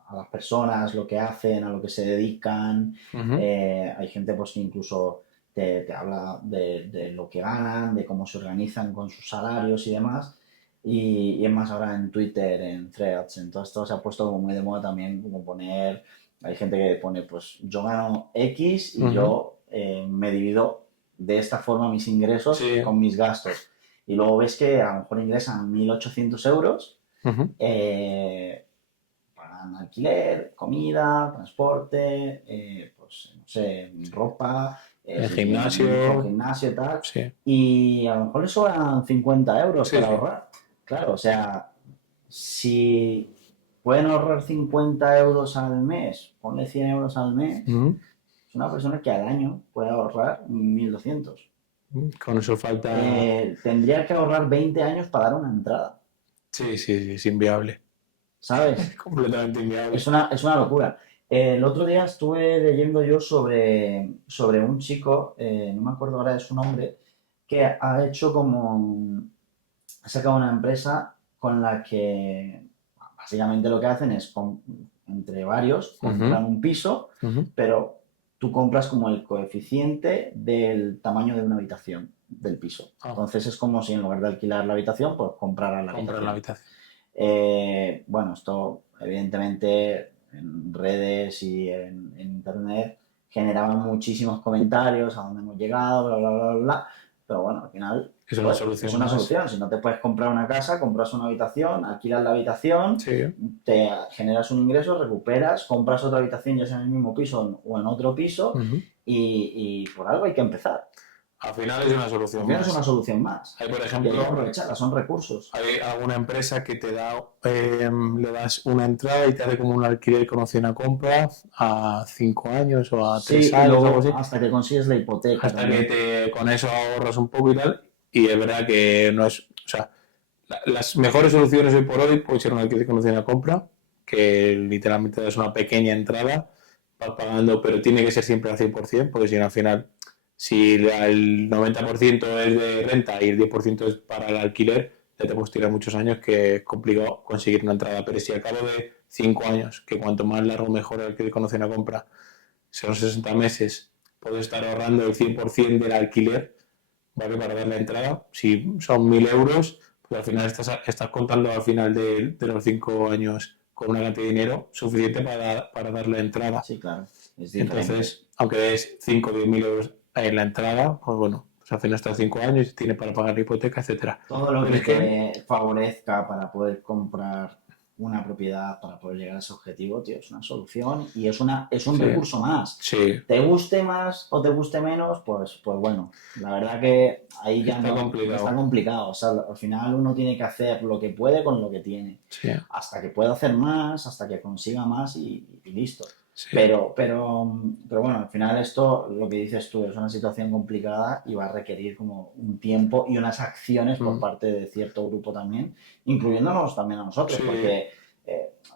a las personas, lo que hacen, a lo que se dedican. Hay gente pues, que incluso te habla de lo que ganan, de cómo se organizan con sus salarios y demás. Y es más, ahora en Twitter, en Threads, en todo esto se ha puesto como muy de moda también, como poner, hay gente que pone, pues yo gano X y yo me divido de esta forma mis ingresos con mis gastos. Y luego ves que a lo mejor ingresan 1.800 euros, pagan alquiler, comida, transporte, pues no sé, ropa, el gimnasio y tal. Y a lo mejor les sobran 50 euros para ahorrar. Claro, o sea, si pueden ahorrar 50 euros al mes, ponle 100 euros al mes, es una persona que al año puede ahorrar 1.200. Con eso falta... tendría que ahorrar 20 años para dar una entrada. Sí, es inviable. ¿Sabes? Completamente inviable. Es una locura. El otro día estuve leyendo yo sobre un chico, no me acuerdo ahora de su nombre, que ha hecho como... Ha sacado una empresa con la que básicamente lo que hacen es, entre varios, compran un piso, pero tú compras como el coeficiente del tamaño de una habitación. del piso. Entonces es como si en lugar de alquilar la habitación, pues compraran la habitación. Bueno, esto evidentemente en redes y en internet generaban muchísimos comentarios a dónde hemos llegado, bla, bla, bla, bla. Pero bueno, al final es una solución. Es una solución. Si no te puedes comprar una casa, compras una habitación, alquilas la habitación, te generas un ingreso, recuperas, compras otra habitación ya sea en el mismo piso o en otro piso y por algo hay que empezar. Al final es una solución más. Es una solución más. Hay, por ejemplo, y hay que aprovecharla, son recursos. Hay alguna empresa que te da, le das una entrada y te hace como un alquiler con opción a compra a 5 años o a 3 años. Luego, algo así. Hasta que consigues la hipoteca. Hasta también. Que con eso ahorras un poco y tal. Y es verdad que no es. O sea, las mejores soluciones hoy por hoy puede ser un alquiler con opción a compra, que literalmente das una pequeña entrada, vas pagando, pero tiene que ser siempre al 100%, porque si no, al final, si el 90% es de renta y el 10% es para el alquiler, ya te puedes tirar muchos años que es complicado conseguir una entrada. Pero si al cabo de 5 años, que cuanto más largo mejor el alquiler con opción a compra, son 60 meses, puedes estar ahorrando el 100% del alquiler, ¿vale? Para dar la entrada. Si son 1.000 euros, pues al final estás contando al final de los 5 años con una cantidad de dinero suficiente para dar la entrada. Sí, claro. Entonces, aunque des 5 o 10.000 euros en la entrada, pues bueno, pues al final estás 5 años y tienes para pagar la hipoteca, etcétera. Todo lo que te favorezca para poder comprar una propiedad, para poder llegar a ese objetivo, tío, es una solución y es un recurso más. Te guste más o te guste menos, pues bueno, la verdad que ahí ya está complicado. O sea, al final uno tiene que hacer lo que puede con lo que tiene. Hasta que pueda hacer más, hasta que consiga más y listo. Pero bueno, al final esto, lo que dices tú, es una situación complicada y va a requerir como un tiempo y unas acciones por parte de cierto grupo también, incluyéndonos también a nosotros, porque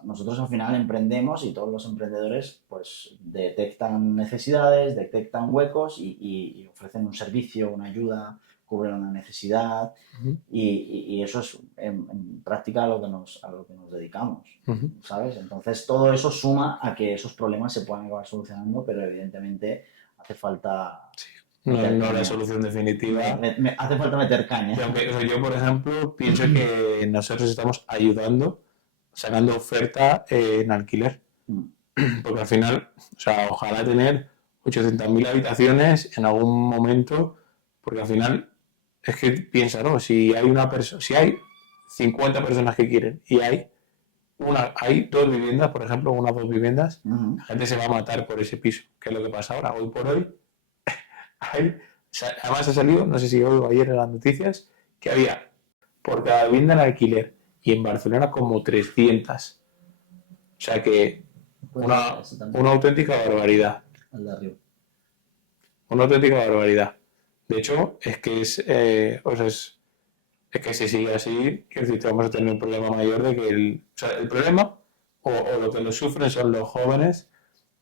nosotros al final emprendemos y todos los emprendedores pues detectan necesidades, detectan huecos y ofrecen un servicio, una ayuda, cubren una necesidad y eso es en práctica a lo que nos dedicamos, ¿sabes? Entonces todo eso suma a que esos problemas se puedan acabar solucionando, pero evidentemente hace falta... No la solución definitiva. Hace falta meter caña. Yo, por ejemplo, pienso que nosotros estamos ayudando, sacando oferta en alquiler. Porque al final, o sea, ojalá tener 800.000 habitaciones en algún momento, porque al final es que piensa, ¿no? Si hay 50 personas que quieren y hay 2 viviendas, por ejemplo, 1 o 2 viviendas, la gente se va a matar por ese piso, que es lo que pasa ahora. Hoy por hoy, además ha salido, no sé si hoy o ayer en las noticias, que había por cada vivienda en alquiler y en Barcelona como 300. O sea que una auténtica barbaridad. Una auténtica barbaridad. De hecho, es que es que si sigue así, quiero decir, vamos a tener un problema mayor de que el problema o lo que lo sufren son los jóvenes,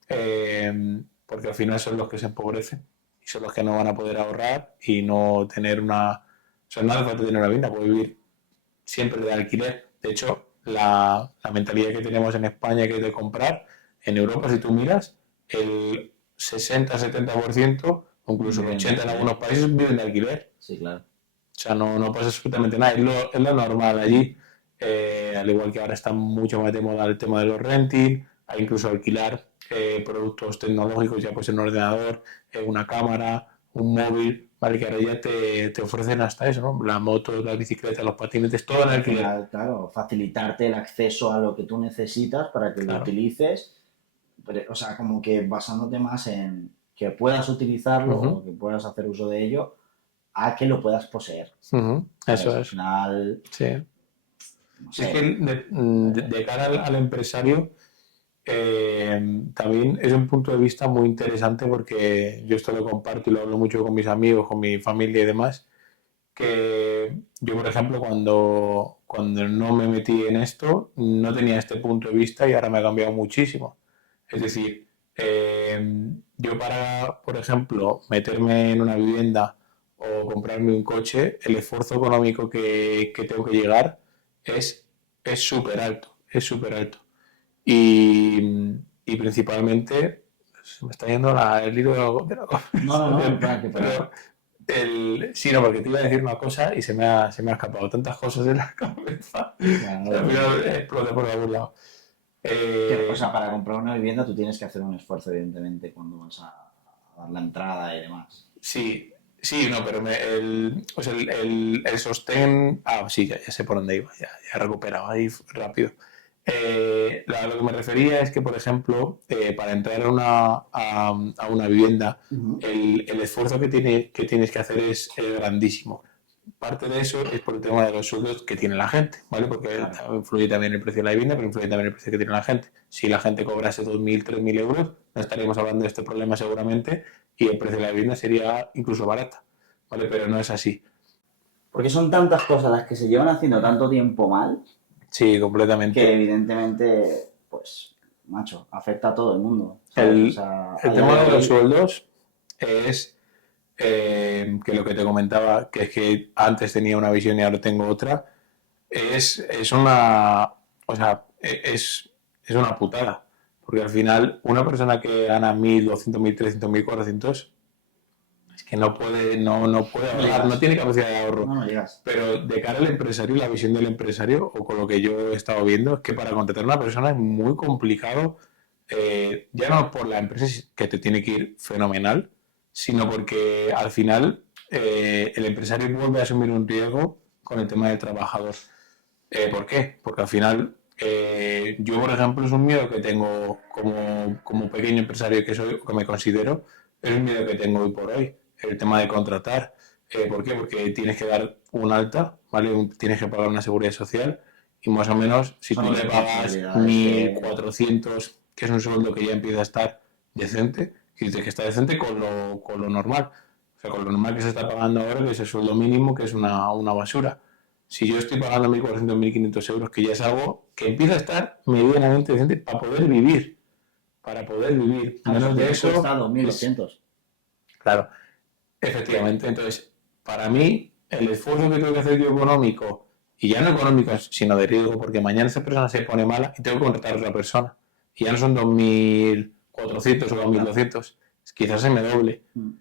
porque al final son los que se empobrecen y son los que no van a poder ahorrar y no tener una... O sea, no hace falta tener una vivienda, puede vivir siempre de alquiler. De hecho, la mentalidad que tenemos en España, que es de comprar, en Europa, si tú miras, el 60-70%, o incluso el 80% en algunos países, viven de alquiler. Sí, claro. O sea, no pasa absolutamente nada, es lo normal allí. Al igual que ahora está mucho más de moda el tema de los renting, hay incluso alquilar productos tecnológicos, ya pues un ordenador, una cámara, un móvil, ¿vale? Que ahora ya te ofrecen hasta eso, ¿no? La moto, la bicicleta, los patinetes, todo en alquiler. Claro, facilitarte el acceso a lo que tú necesitas para que lo utilices, o sea, como que basándote más en que puedas utilizarlo o que puedas hacer uso de ello, a que lo puedas poseer. Eso es. Al final... Sí. No sé. Es que de cara al empresario, también es un punto de vista muy interesante, porque yo esto lo comparto y lo hablo mucho con mis amigos, con mi familia y demás, que yo, por ejemplo, cuando no me metí en esto, no tenía este punto de vista y ahora me ha cambiado muchísimo. Es decir, yo para, por ejemplo, meterme en una vivienda o comprarme un coche, el esfuerzo económico que tengo que llegar es súper alto, y principalmente, se me está yendo el hilo de la... No, pero Sí, no, porque te iba a decir una cosa y se me ha escapado tantas cosas en la cabeza. Bueno, Al final explota por algún lado. o sea, para comprar una vivienda tú tienes que hacer un esfuerzo, evidentemente, cuando vas a dar la entrada y demás. Sí, sí, no, pero o sea, el sostén. Ah, sí, ya sé por dónde iba, ya he recuperado ahí rápido. A lo que me refería es que, por ejemplo, para entrar a una vivienda, Uh-huh. el esfuerzo que tienes que hacer es grandísimo. Parte de eso es por el tema de los sueldos que tiene la gente, ¿vale? Porque Claro. influye también el precio de la vivienda, pero influye también el precio que tiene la gente. Si la gente cobrase 2.000, 3.000 euros, no estaríamos hablando de este problema seguramente y el precio de la vivienda sería incluso barata, ¿vale? Pero no es así. Porque son tantas cosas las que se llevan haciendo tanto tiempo mal Sí, que completamente. evidentemente, pues, macho, afecta a todo el mundo, ¿sabes? O El, sea, a el día tema de de los hoy, sueldos es que lo que te comentaba, que es que antes tenía una visión y ahora tengo otra, es una, o sea, es una putada. Porque al final, una persona que gana 1.200, 1.300, 1.400 es que no puede no ahorrar, no llegas, tiene capacidad de ahorro. no llegas. Pero de cara al empresario, la visión del empresario, o con lo que yo he estado viendo, es que para contratar a una persona es muy complicado, ya no por la empresa que te tiene que ir fenomenal, sino porque al final el empresario vuelve a asumir un riesgo con el tema del trabajador. ¿Por qué? Porque al final yo, por ejemplo, es un miedo que tengo como pequeño empresario que soy, o que me considero, es un miedo que tengo hoy por hoy, el tema de contratar. ¿Por qué? Porque tienes que dar un alta, ¿vale? Tienes que pagar una seguridad social y más o menos si Son tú le pagas responsabilidades que... 1.400, que es un sueldo que ya empieza a estar decente, y dices que está decente con lo normal. O sea, con lo normal que se está pagando ahora, que es el sueldo mínimo, que es una basura. Si yo estoy pagando 1.400, 1.500 euros, que ya es algo que empieza a estar medianamente decente para poder vivir. Para poder vivir. Claro, eso a Menos ti de te cuesta eso es, 2.200. claro, efectivamente. Entonces, para mí, el esfuerzo que tengo que hacer yo económico, y ya no económico, sino de riesgo, porque mañana esa persona se pone mala y tengo que contratar a otra persona. Y ya no son 2.400 o Claro. 2.200, quizás se me doble. Mm.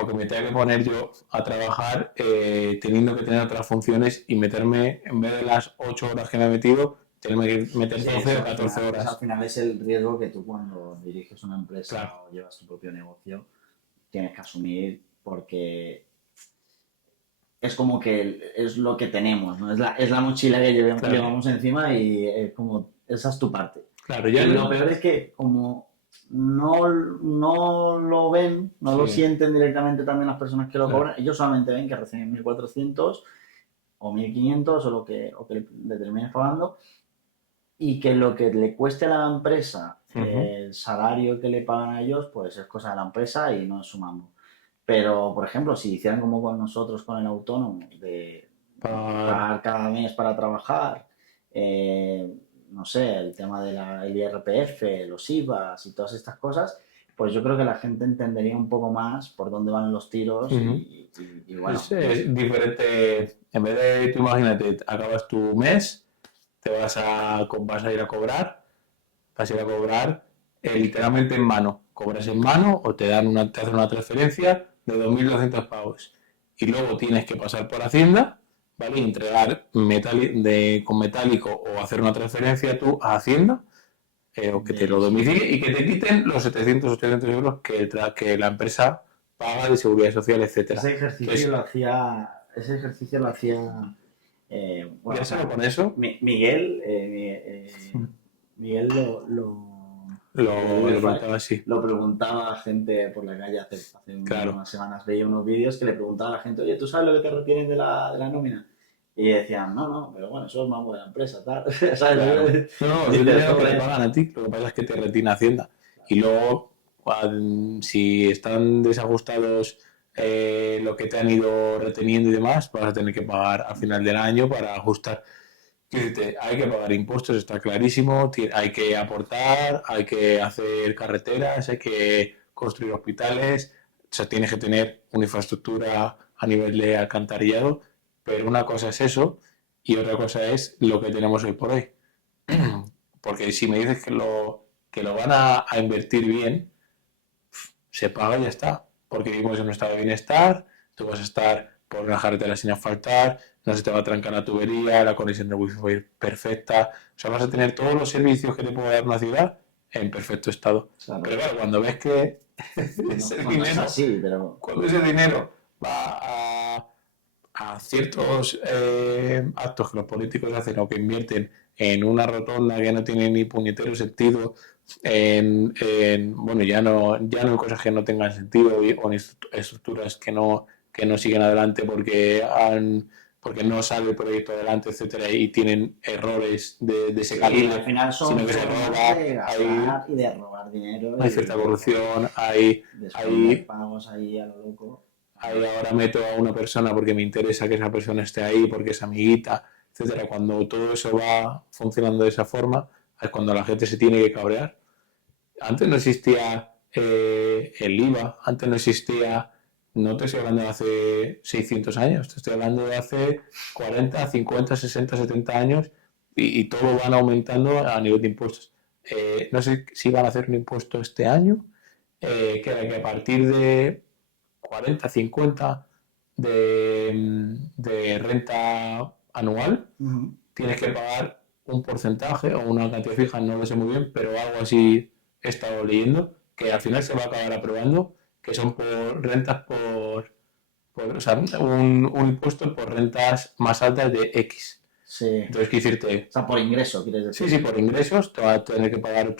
O que me tenga que poner yo a trabajar teniendo que tener otras funciones y meterme, en vez de las 8 horas que me he metido, tenerme que meter Sí, 12 o 14 eso al horas. final es el riesgo que tú cuando diriges una Claro, empresa o llevas tu propio negocio tienes que asumir porque es como que es lo que tenemos, ¿no? Es la mochila que claro, llevamos encima y como esa es tu parte. claro, Y ya lo no. peor es que como no lo ven, no lo Sí, sienten directamente también las personas que lo claro. cobran, ellos solamente ven que reciben 1.400 o 1.500 o que le termines pagando y que lo que le cueste a la empresa Ujú. el salario que le pagan a ellos, pues es cosa de la empresa y no sumamos. Pero, por ejemplo, si hicieran como con nosotros, con el autónomo, de Para... pagar cada mes para trabajar, eh, no sé, el tema del IRPF, los IVAs y todas estas cosas, pues yo creo que la gente entendería un poco más por dónde van los tiros Ujú. y bueno, Es diferente. En vez de, tú imagínate, acabas tu mes, vas a ir a cobrar, vas a ir a cobrar literalmente en mano. Cobras en mano o te hacen una transferencia de 2.200 pavos. Y luego tienes que pasar por Hacienda, ¿vale? Y entregar con metálico o hacer una transferencia tú a Hacienda, o que te lo sí. domicilie y que te quiten los 700 800 euros que la empresa paga de seguridad social, etcétera. Entonces, Ese ejercicio lo hacía, bueno, ya o solo sea, con eso Miguel, Miguel lo planteaba así. lo preguntaba a gente por la calle hace Claro. unas semanas, veía unos vídeos que le preguntaba a la gente, oye, ¿tú sabes lo que te retienen de la nómina? Y decían, no, pero bueno, eso es más buena empresa, tal. Claro. ¿Sabes? No, no, es el Dices, dinero que te joder. pagan a ti. Lo que pasa es que te retina Hacienda. Y luego, si están desajustados lo que te han ido reteniendo y demás, vas a tener que pagar al final del año para ajustar. Hay que pagar impuestos, está clarísimo. Hay que aportar, hay que hacer carreteras, hay que construir hospitales. O sea, tienes que tener una infraestructura a nivel de alcantarillado. Pero una cosa es eso y otra cosa es lo que tenemos hoy por hoy. Porque si me dices que lo van a invertir bien, se paga y ya está. Porque vivimos en un estado de bienestar, tú vas a estar por una carretera sin asfaltar, no se te va a trancar la tubería, la conexión de wifi va a ir perfecta, o sea, vas a tener todos los servicios que te puede dar una ciudad en perfecto estado. Claro. Pero claro, cuando ves que Es así, pero... cuando ese dinero va a ciertos actos que los políticos hacen o que invierten en una rotonda que no tiene ni puñetero sentido, bueno, ya no en cosas que no tengan sentido o en estructuras que no siguen adelante porque no sale el proyecto adelante, etcétera, y tienen errores de ese calibre, al final son sino que se roba, de gastar y de robar dinero. Hay cierta corrupción, hay pagos ahí a lo loco. Ahí ahora meto a una persona porque me interesa que esa persona esté ahí, porque es amiguita, etcétera. Cuando todo eso va funcionando de esa forma, es cuando la gente se tiene que cabrear. Antes no existía el IVA, antes no existía, no te estoy hablando de hace 600 años, te estoy hablando de hace 40, 50, 60, 70 años y todo van aumentando a nivel de impuestos. No sé si van a hacer un impuesto este año, que a partir de 40, 50 de renta anual, tienes que pagar un porcentaje o una cantidad fija, no lo sé muy bien, pero algo así he estado leyendo, que al final se va a acabar aprobando, que son por rentas o sea, un impuesto por rentas más altas de X. Sí. Entonces, quiero decirte... O sea, por ingreso, quieres decir. Sí, por ingresos, te va a tener que pagar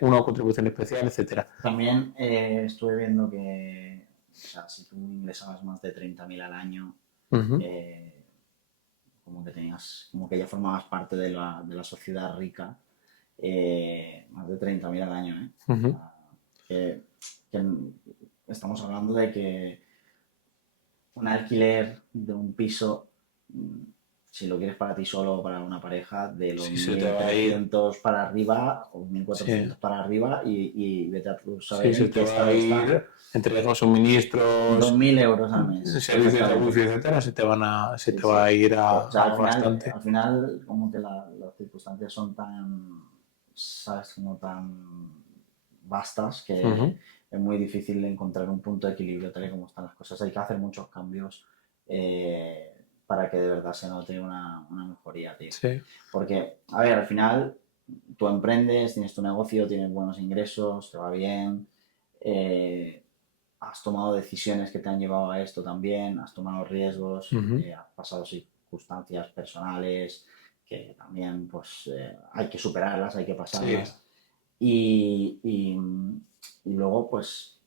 una contribución especial, etcétera. También estuve viendo que, o sea, si tú ingresabas más de 30.000 al año, como que ya formabas parte de la sociedad rica, más de 30.000 al año, que estamos hablando de que un alquiler de un piso, si lo quieres para ti solo o para una pareja, de los 1.300 para arriba o 1.400 para arriba y vete a tu saber se te va a ir entre los suministros, 2.000 euros al mes, servicios de wifi, etcétera, se te va a ir a bastante. Al final, como que las circunstancias son tan, ¿sabes? Como tan vastas que es muy difícil encontrar un punto de equilibrio tal y como están las cosas. Hay que hacer muchos cambios para que de verdad se note una mejoría, tío. Sí. Porque, a ver, al final tú emprendes, tienes tu negocio, tienes buenos ingresos, te va bien, has tomado decisiones que te han llevado a esto también, has tomado riesgos, has pasado circunstancias personales que también pues hay que superarlas, hay que pasarlas. Sí. Y luego, pues,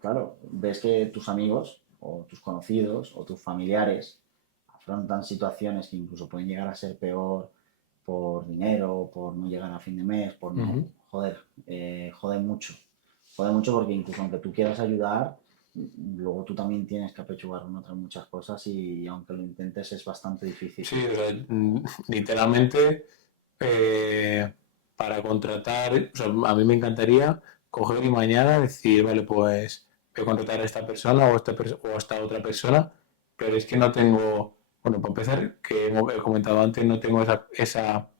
claro, ves que tus amigos o tus conocidos o tus familiares afrontan situaciones que incluso pueden llegar a ser peor por dinero, por no llegar a fin de mes, por no... Joder mucho. Joder mucho porque incluso aunque tú quieras ayudar, luego tú también tienes que apechugar con otras muchas cosas y aunque lo intentes es bastante difícil. Sí, o sea, literalmente para contratar, o sea, a mí me encantaría coger y mañana decir, vale, pues voy a contratar a esta persona o a esta otra persona, pero es que no tengo, bueno, para empezar, que he comentado antes, no tengo esa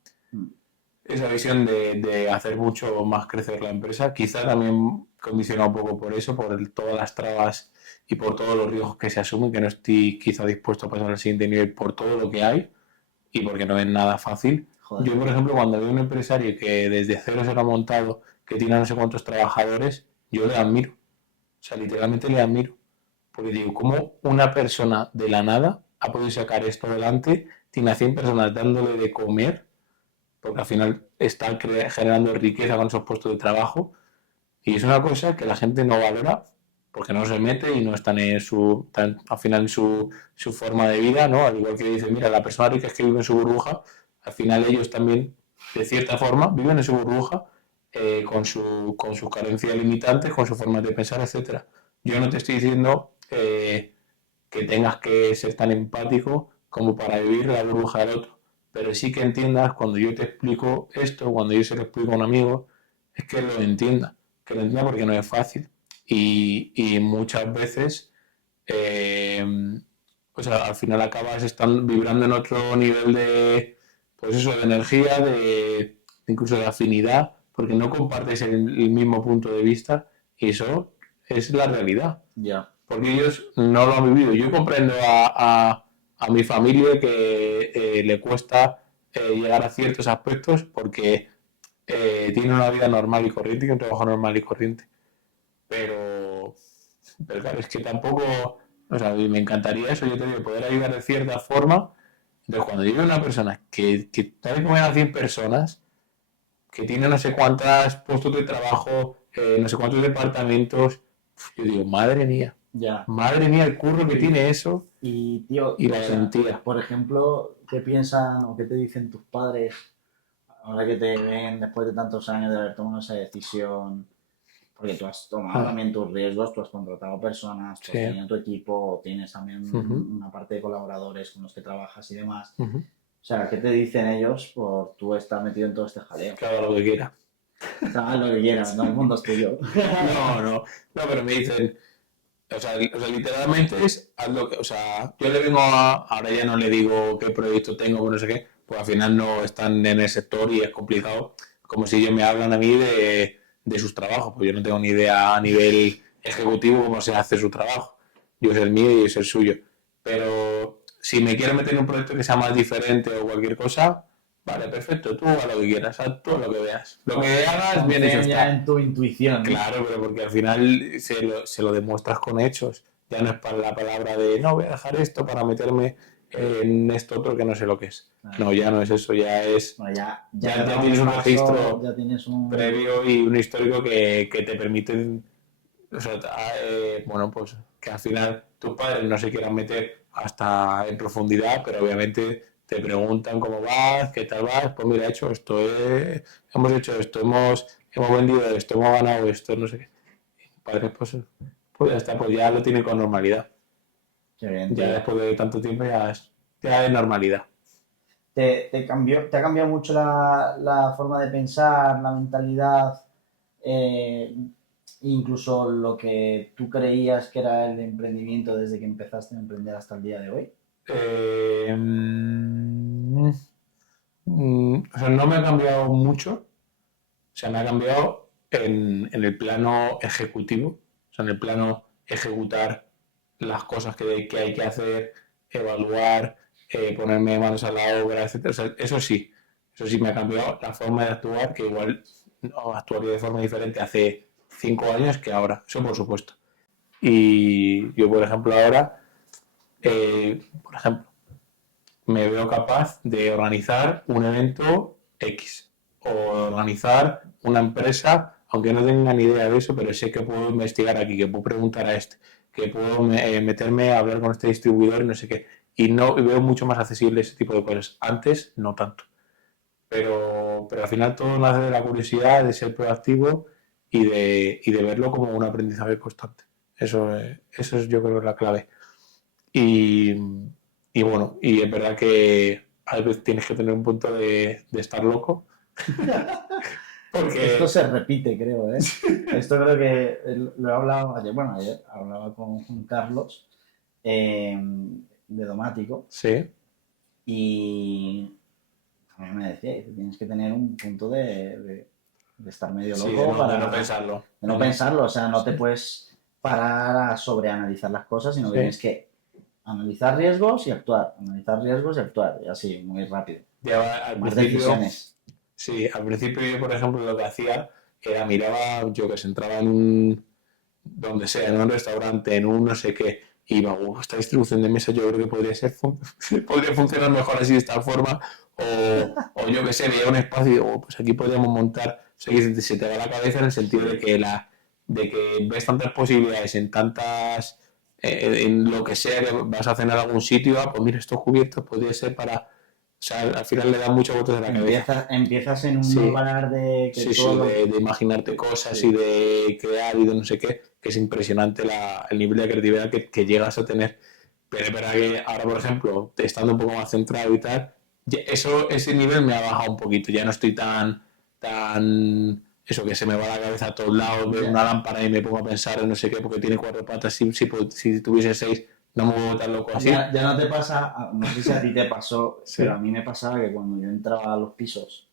visión de hacer mucho más crecer la empresa, quizá también condicionado un poco por eso, por todas las trabas y por todos los riesgos que se asumen, que no estoy quizá dispuesto a pasar al siguiente nivel por todo lo que hay y porque no es nada fácil. Joder. Yo, por ejemplo, cuando veo un empresario que desde cero se lo ha montado, que tiene no sé cuántos trabajadores, yo le admiro. O sea, literalmente le admiro. Porque digo, ¿cómo una persona de la nada ha podido sacar esto adelante? Tiene a 100 personas dándole de comer, porque al final está generando riqueza con esos puestos de trabajo. Y es una cosa que la gente no valora porque no se mete y no está al final en su forma de vida, ¿no? Al igual que dice, mira, la persona rica es que vive en su burbuja, al final ellos también, de cierta forma, viven en su burbuja con sus carencias limitantes, con su forma de pensar, etcétera. Yo no te estoy diciendo que tengas que ser tan empático como para vivir la burbuja del otro, pero sí que entiendas cuando yo te explico esto, cuando yo se lo explico a un amigo, es que lo entienda porque no es fácil y muchas veces pues al final acabas vibrando en otro nivel de energía, incluso de afinidad, porque no compartes el mismo punto de vista y eso es la realidad. Ya. porque ellos no lo han vivido. Yo comprendo a mi familia que le cuesta llegar a ciertos aspectos porque tiene una vida normal y corriente y un trabajo normal y corriente. Pero claro, es que tampoco, o sea, me encantaría eso, yo te digo, poder ayudar de cierta forma. Entonces, cuando yo veo una persona que da de comer a 100 personas, que tiene no sé cuántos puestos de trabajo, no sé cuántos departamentos, yo digo, Ya. madre mía el curro que tiene eso Y, tío, y la valentía. por ejemplo, ¿qué piensan o qué te dicen tus padres ahora que te ven después de tantos años de haber tomado esa decisión? Porque tú has tomado también tus riesgos, tú has contratado personas, tú has tenido tu equipo, tienes también una parte de colaboradores con los que trabajas y demás. O sea, ¿qué te dicen ellos por tú estar metido en todo este jaleo? Que haga lo que quiera. Haga lo que quieras, no, el mundo es tuyo. No, pero me dicen, o sea, literalmente es algo que, o sea, yo le vengo ahora ya no le digo qué proyecto tengo, pues no sé qué, pues al final no están en el sector y es complicado, como si ellos me hablan a mí de sus trabajos, pues yo no tengo ni idea a nivel ejecutivo cómo se hace su trabajo, yo sé el mío y es el suyo, pero si me quiero meter en un proyecto que sea más diferente o cualquier cosa, vale, perfecto, tú haz lo que quieras, haz todo lo que veas. Lo que hagas, bien hecho está. En tu intuición. Claro, pero porque al final se lo demuestras con hechos. Ya no es para la palabra de, no, voy a dejar esto para meterme en esto otro que no sé lo que es. Claro. No, ya no es eso, ya es... Bueno, ya tienes un registro ya tienes previo y un histórico que te permite, o sea, bueno, pues que al final tus padres no se quieran meter hasta en profundidad, pero obviamente te preguntan cómo vas, qué tal vas, pues mira, hecho esto, hemos hecho esto, hemos vendido esto, hemos ganado esto, no sé qué. Padres, pues ya está, pues ya lo tienen con normalidad. Qué bien, ya después de tanto tiempo ya es normalidad. ¿Te ha cambiado mucho la forma de pensar, la mentalidad, incluso lo que tú creías que era el emprendimiento desde que empezaste a emprender hasta el día de hoy? O sea, no me ha cambiado mucho. O sea, me ha cambiado en el plano ejecutivo. O sea, en el plano ejecutar las cosas que hay que hacer, evaluar, ponerme manos a la obra, etc. O sea, eso sí me ha cambiado la forma de actuar, que igual no actuaría de forma diferente hace 5 años que ahora. Eso por supuesto. Y yo, por ejemplo, ahora, me veo capaz de organizar un evento X o organizar una empresa, aunque no tenga ni idea de eso, pero sé que puedo investigar aquí, que puedo preguntar a este, que puedo meterme a hablar con este distribuidor y no sé qué. Y veo mucho más accesible ese tipo de cosas. Antes, no tanto. Pero al final todo nace de la curiosidad, de ser proactivo y de verlo como un aprendizaje constante. Eso es, yo creo, la clave. Y bueno, y es verdad que a veces tienes que tener un punto de estar loco. Porque... Esto se repite, creo, ¿eh? Esto creo que lo he hablado ayer. Bueno, ayer hablaba con Carlos de Domático. Sí. Y a mí me decía que tienes que tener un punto de estar medio loco de no pensarlo. De no pensarlo, o sea, no te puedes parar a sobreanalizar las cosas, sino que tienes que analizar riesgos y actuar, y así, muy rápido. Más decisiones. Sí, al principio yo, por ejemplo, lo que hacía era miraba, yo que se entraba en donde sea, en un restaurante, en un no sé qué, y iba, esta distribución de mesa yo creo que podría funcionar mejor así de esta forma, o yo que sé, veía un espacio y digo, pues aquí podríamos montar, o sea, que se te va la cabeza en el sentido de que ves tantas posibilidades en tantas, en lo que sea que vas a hacer en algún sitio, pues mira, estos cubiertos podría ser para... O sea, al final le da muchas vueltas de la cabeza. Empiezas en un no parar de... de imaginarte cosas y de crear y de no sé qué, que es impresionante el nivel de creatividad que llegas a tener. Pero es verdad que ahora, por ejemplo, estando un poco más centrado y tal, ese nivel me ha bajado un poquito. Ya no estoy tan eso que se me va la cabeza a todos lados, veo una lámpara y me pongo a pensar en no sé qué, porque tiene 4 patas, si tuviese 6... No me vuelvo tan loco así. Ya no te pasa, no sé si a ti te pasó, pero a mí me pasaba que cuando yo entraba a los pisos,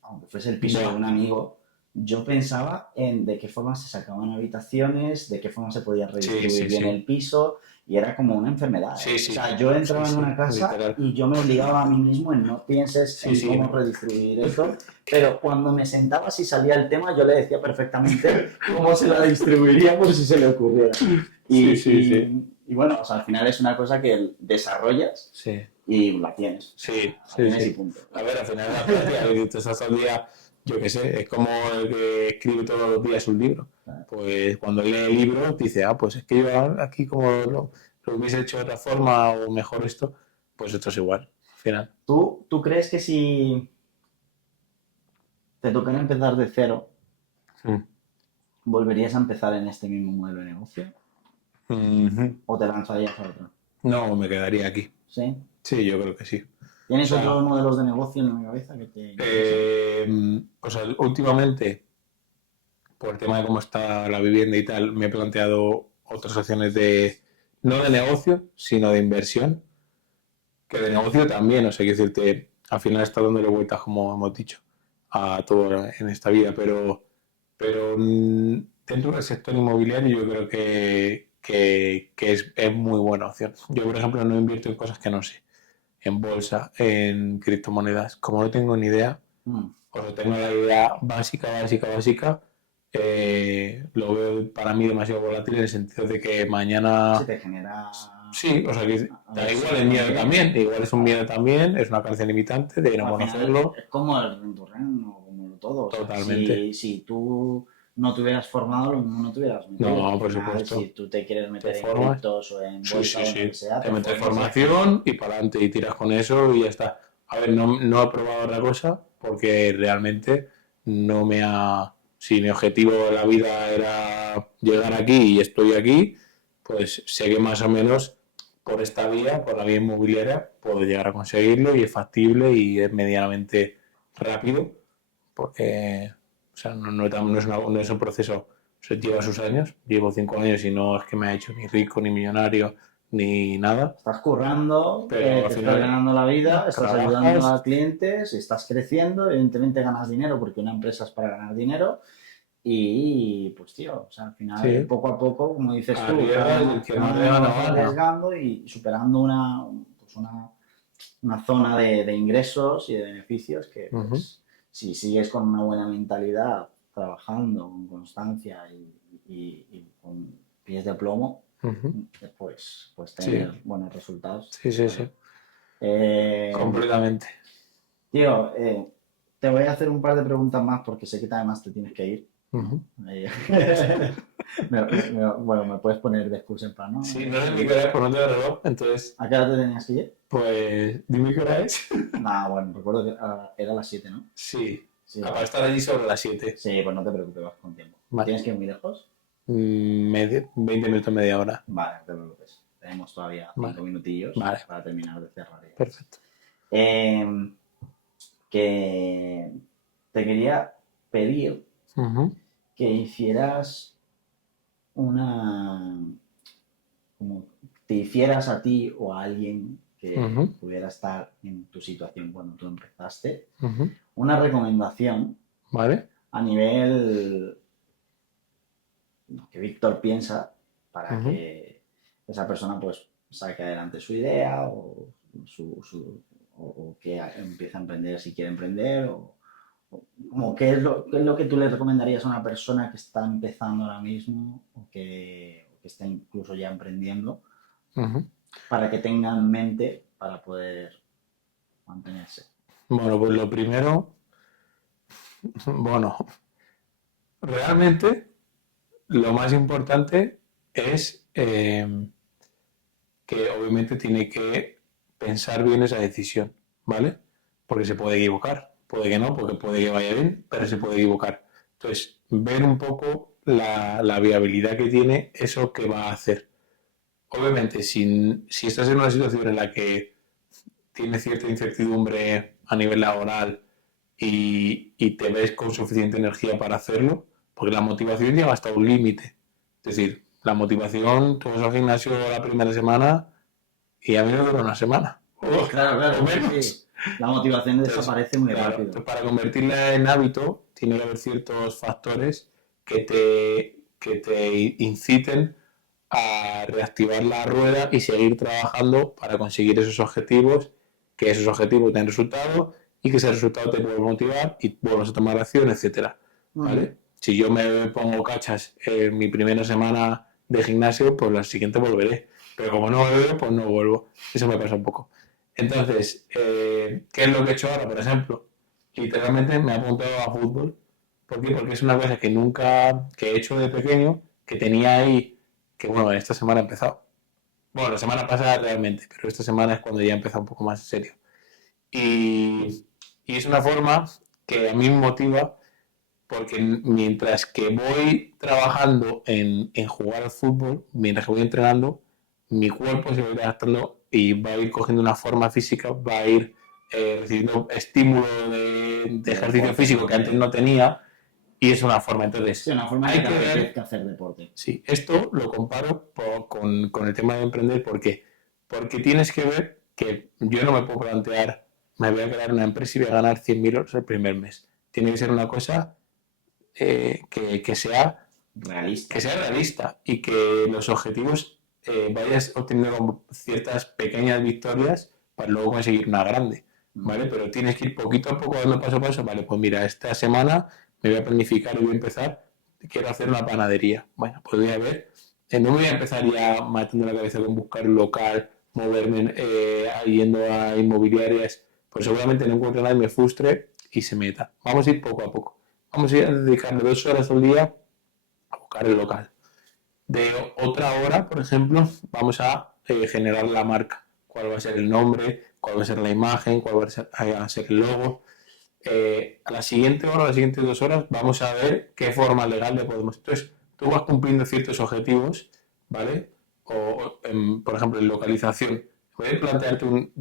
aunque fuese el piso de un amigo, yo pensaba en de qué forma se sacaban habitaciones, de qué forma se podía redistribuir bien el piso, y era como una enfermedad. O sea, yo entraba en una casa literal. Y yo me obligaba a mí mismo en no pienses en cómo redistribuir esto, pero cuando me sentaba, si salía el tema, yo le decía perfectamente cómo se la distribuiría por si se le ocurriera. Y bueno, o sea, al final es una cosa que desarrollas y la tienes. Y punto. A ver, al final la práctica, que tú estás al día, yo qué sé, es como el que escribe todos los días un libro. Pues cuando lee el libro dice, pues es que yo aquí como lo hubiese hecho de otra forma o mejor esto, pues esto es igual, al final. ¿Tú crees que si te tocara empezar de cero, volverías a empezar en este mismo modelo de negocio? ¿O te lanzarías a otro? No, me quedaría aquí. ¿Sí? Sí, yo creo que sí. ¿Tienes otros modelos de negocio en la cabeza que te o sea, últimamente, por el tema de cómo está la vivienda y tal, me he planteado otras opciones no de negocio, sino de inversión. Que de negocio también, o sea, quiero decirte, al final está dándole vueltas, como hemos dicho, a todo en esta vida, pero dentro del sector inmobiliario yo creo que es muy buena opción. Yo, por ejemplo, no invierto en cosas que no sé, en bolsa, en criptomonedas. Como no tengo ni idea, o sea, tengo la idea básica, lo veo para mí demasiado volátil en el sentido de que mañana... Se te genera... Sí, o sea, que da igual el miedo también, igual es un miedo también, es una creencia limitante de no conocerlo. Es como el renturreno, como todo. Totalmente. O sea, si tú no te hubieras formado, lo mismo no te hubieras metido. No, por supuesto. Si tú te quieres meter en criptos o en bolsa o en lo que sea, te metes formación y para adelante y tiras con eso y ya está. A ver, no he probado otra cosa porque realmente no me ha... Si mi objetivo de la vida era llegar aquí y estoy aquí, pues sé que más o menos por esta vía, por la vía inmobiliaria, puedo llegar a conseguirlo y es factible y es medianamente rápido porque... O sea, no es un proceso, o sea, lleva sus años, llevo 5 años y no es que me ha hecho ni rico, ni millonario, ni nada. Estás currando, te estás ganando la vida, estás ayudando a clientes, estás creciendo, evidentemente ganas dinero porque una empresa es para ganar dinero y pues tío, o sea, al final poco a poco, como dices tú, arriesgando y superando una zona de ingresos y de beneficios que pues, si sigues con una buena mentalidad, trabajando con constancia y con pies de plomo, pues tener buenos resultados. Sí. Completamente. Tío, te voy a hacer un par de preguntas más porque sé que además te tienes que ir. Bueno, me puedes poner de excusa en plan, ¿no? Sí, no sé ni qué hora es, por no te reloj, entonces... ¿A qué hora te tenías que ir? Pues, dime qué hora es. Bueno, recuerdo que era las 7, ¿no? Sí. Para estar allí sobre las 7. Sí, pues no te preocupes, vas con tiempo. Vale. ¿Tienes que ir muy lejos? 20 minutos, media hora. Vale, no te preocupes. Tenemos todavía 5 minutillos para terminar de cerrar. Perfecto. Que te quería pedir que hicieras como te hicieras a ti o a alguien que pudiera estar en tu situación cuando tú empezaste, una recomendación a nivel que Víctor piensa para que esa persona pues saque adelante su idea o que empiece a emprender si quiere emprender como ¿qué es lo que tú le recomendarías a una persona que está empezando ahora mismo o que está incluso ya emprendiendo para que tenga en mente para poder mantenerse? Bueno, pues lo primero, realmente lo más importante es que obviamente tiene que pensar bien esa decisión, ¿vale? Porque se puede equivocar. Puede que no, porque puede que vaya bien, pero se puede equivocar. Entonces, ver un poco la viabilidad que tiene eso que va a hacer. Obviamente, si estás en una situación en la que tienes cierta incertidumbre a nivel laboral y te ves con suficiente energía para hacerlo, porque la motivación llega hasta un límite. Es decir, la motivación, tú vas al gimnasio la primera semana y a mí no dura una semana. Claro, o menos. Sí. La motivación desaparece muy rápido. Para convertirla en hábito tiene que haber ciertos factores que te inciten a reactivar la rueda y seguir trabajando para conseguir esos objetivos, que esos objetivos den resultado y que ese resultado te pueda motivar y vuelvas a tomar acción, etcétera, ¿vale? Si yo me pongo cachas en mi primera semana de gimnasio, pues la siguiente volveré. Pero como no vuelvo, pues no vuelvo. Eso me pasa un poco. Entonces, ¿qué es lo que he hecho ahora, por ejemplo? Literalmente me he apuntado a fútbol. ¿Por qué? Porque es una cosa que que he hecho de pequeño, que tenía ahí, que bueno, esta semana he empezado. Bueno, la semana pasada realmente, pero esta semana es cuando ya he empezado un poco más en serio. Y es una forma que a mí me motiva porque mientras que voy trabajando en jugar al fútbol, mientras que voy entrenando, mi cuerpo se va a ir adaptando y va a ir cogiendo una forma física, va a ir recibiendo estímulo de ejercicio físico que antes no tenía y es una forma. Entonces, sí, una forma hay que que te ver, apetezca hacer deporte. Sí, esto lo comparo con el tema de emprender. ¿Por qué? Porque tienes que ver que yo no me puedo plantear, me voy a crear una empresa y voy a ganar 100.000 euros el primer mes. Tiene que ser una cosa que sea realista y que los objetivos vayas obteniendo como ciertas pequeñas victorias para luego conseguir una grande, ¿vale? Pero tienes que ir poquito a poco dando paso a paso, ¿vale? Pues mira, esta semana me voy a planificar y voy a empezar, quiero hacer una panadería. Bueno, pues voy a ver, no me voy a empezar ya matando la cabeza con buscar un local, moverme yendo a inmobiliarias, pues seguramente no encuentre nada y me frustre y se meta. Vamos a ir poco a poco. Vamos a ir a dedicarle 2 horas al día a buscar el local. De otra hora, por ejemplo, vamos a generar la marca. ¿Cuál va a ser el nombre? ¿Cuál va a ser la imagen? ¿Cuál va a ser el logo? A la siguiente hora, a las siguientes 2 horas, vamos a ver qué forma legal le podemos. Entonces, tú vas cumpliendo ciertos objetivos, ¿vale? Por ejemplo, en localización. Puedes plantearte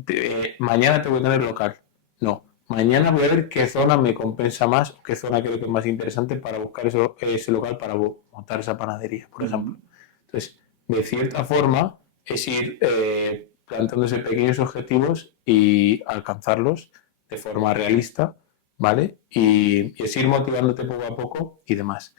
mañana te voy a tener local. No. Mañana voy a ver qué zona me compensa más o qué zona creo que es más interesante para buscar ese local para montar esa panadería, por ejemplo. Entonces, de cierta forma, es ir planteándose pequeños objetivos y alcanzarlos de forma realista, ¿vale? Y es ir motivándote poco a poco y demás.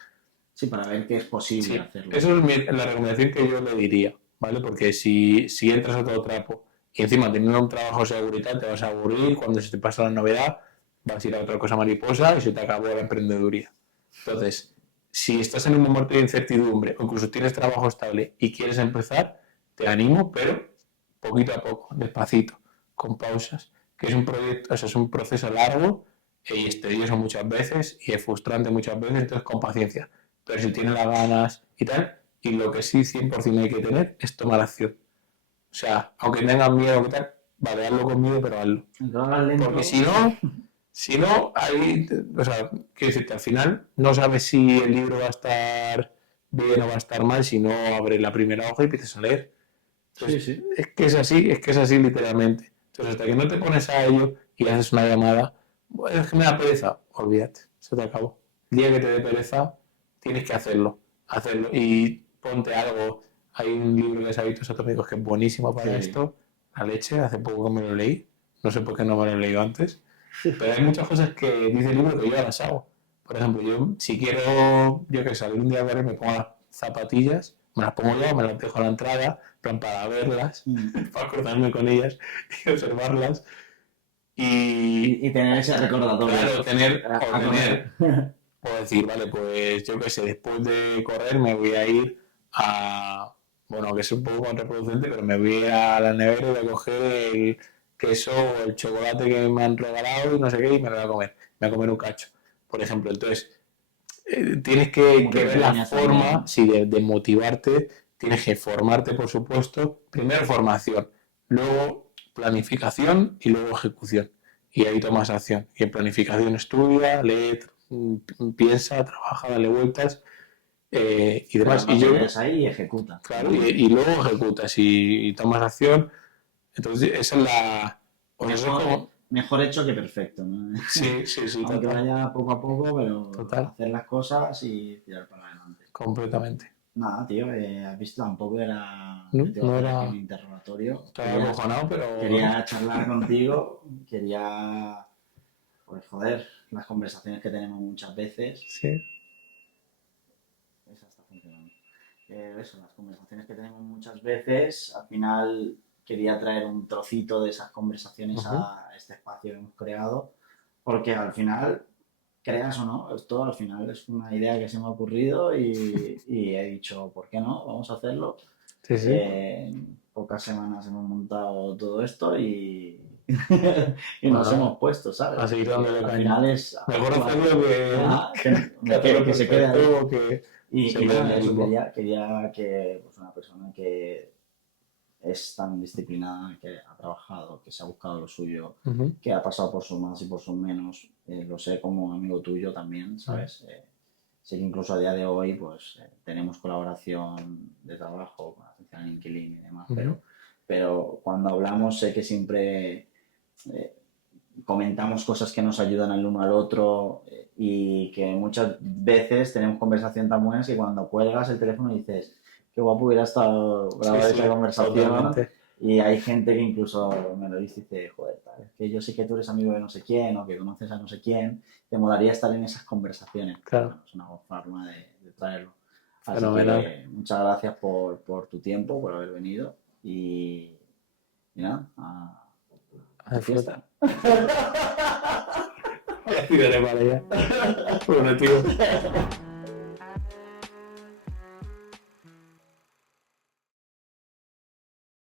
Sí, para ver que es posible hacerlo. Eso es la recomendación que yo le diría, ¿vale? Porque si entras a todo trapo y encima teniendo un trabajo seguro y tal, te vas a aburrir, cuando se te pasa la novedad, vas a ir a otra cosa mariposa y se te acabó la emprendeduría. Entonces, si estás en un momento de incertidumbre o incluso tienes trabajo estable y quieres empezar, te animo, pero poquito a poco, despacito, con pausas, que es un proyecto, o sea, es un proceso largo y es tedioso muchas veces y es frustrante muchas veces, entonces con paciencia. Pero si tienes las ganas y tal, y lo que sí 100% hay que tener es tomar acción. O sea, aunque tengas miedo y tal, vale, hazlo con miedo, pero hazlo. Porque si no, ahí, o sea, quiero decirte, al final no sabes si el libro va a estar bien o va a estar mal si no abres la primera hoja y empiezas a leer. Entonces, sí. es que es así literalmente. Entonces, hasta que no te pones a ello y haces una llamada, bueno, es que me da pereza, olvídate, se te acabó. El día que te dé pereza, tienes que hacerlo y ponte algo. Hay un libro de hábitos atómicos que es buenísimo para esto, la leche, hace poco que me lo leí, no sé por qué no me lo he leído antes, pero hay muchas cosas que dice el libro que yo las hago. Por ejemplo, yo si quiero, yo que salir un día a ver, me pongo las zapatillas, me las pongo yo, me las dejo a la entrada, para verlas, para acordarme con ellas y observarlas. Y tener ese recordatorio. Claro, puedo decir, vale, pues yo qué sé, después de correr me voy a ir bueno, que es un poco contraproducente, pero me voy a la nevera y voy a coger el queso o el chocolate que me han regalado y no sé qué, y me lo voy a comer. Me voy a comer un cacho, por ejemplo. Entonces, tienes que ver la forma de motivarte, tienes que formarte, por supuesto. Primero formación, luego planificación y luego ejecución. Y ahí tomas acción. Y en planificación estudia, lee, piensa, trabaja, dale vueltas y demás. Y yo ahí y ejecuta. Claro, y luego ejecutas y tomas acción. Entonces, esa es la... Mejor hecho que perfecto, ¿no? Sí. Aunque vaya poco a poco, pero hacer las cosas y tirar para adelante. Completamente. Nada, tío, has visto, tampoco era un interrogatorio. Estaba acojonado, pero... Quería charlar contigo, quería Pues joder, las conversaciones que tenemos muchas veces. Sí. Esa está funcionando. Eso, las conversaciones que tenemos muchas veces, al final quería traer un trocito de esas conversaciones a este espacio que hemos creado, porque al final, creas o no, esto al final es una idea que se me ha ocurrido y he dicho, ¿por qué no? Vamos a hacerlo. Sí, sí. En pocas semanas hemos montado todo esto y nos hemos puesto, ¿sabes? A seguir dándole caña. Al final es... Mejor hacerlo que se quede ahí. Y se nada, quede eso mismo. quería que pues, una persona que es tan disciplinada, que ha trabajado, que se ha buscado lo suyo, que ha pasado por sus más y por sus menos, lo sé como amigo tuyo también, ¿sabes? Sé que incluso a día de hoy pues tenemos colaboración de trabajo con atención al inquilino y demás, pero cuando hablamos sé que siempre comentamos cosas que nos ayudan al uno al otro y que muchas veces tenemos conversaciones tan buenas que cuando cuelgas el teléfono dices qué guapo hubiera estado grabar esa conversación. Totalmente. Y hay gente que incluso me lo dice y dice, joder, es que yo sé que tú eres amigo de no sé quién o que conoces a no sé quién, te molaría estar en esas conversaciones. Claro. Bueno, es una forma de traerlo. Así Fenomenal. que muchas gracias por tu tiempo, por haber venido y nada, a fiesta. Ya tiraré para allá. Bueno, tío.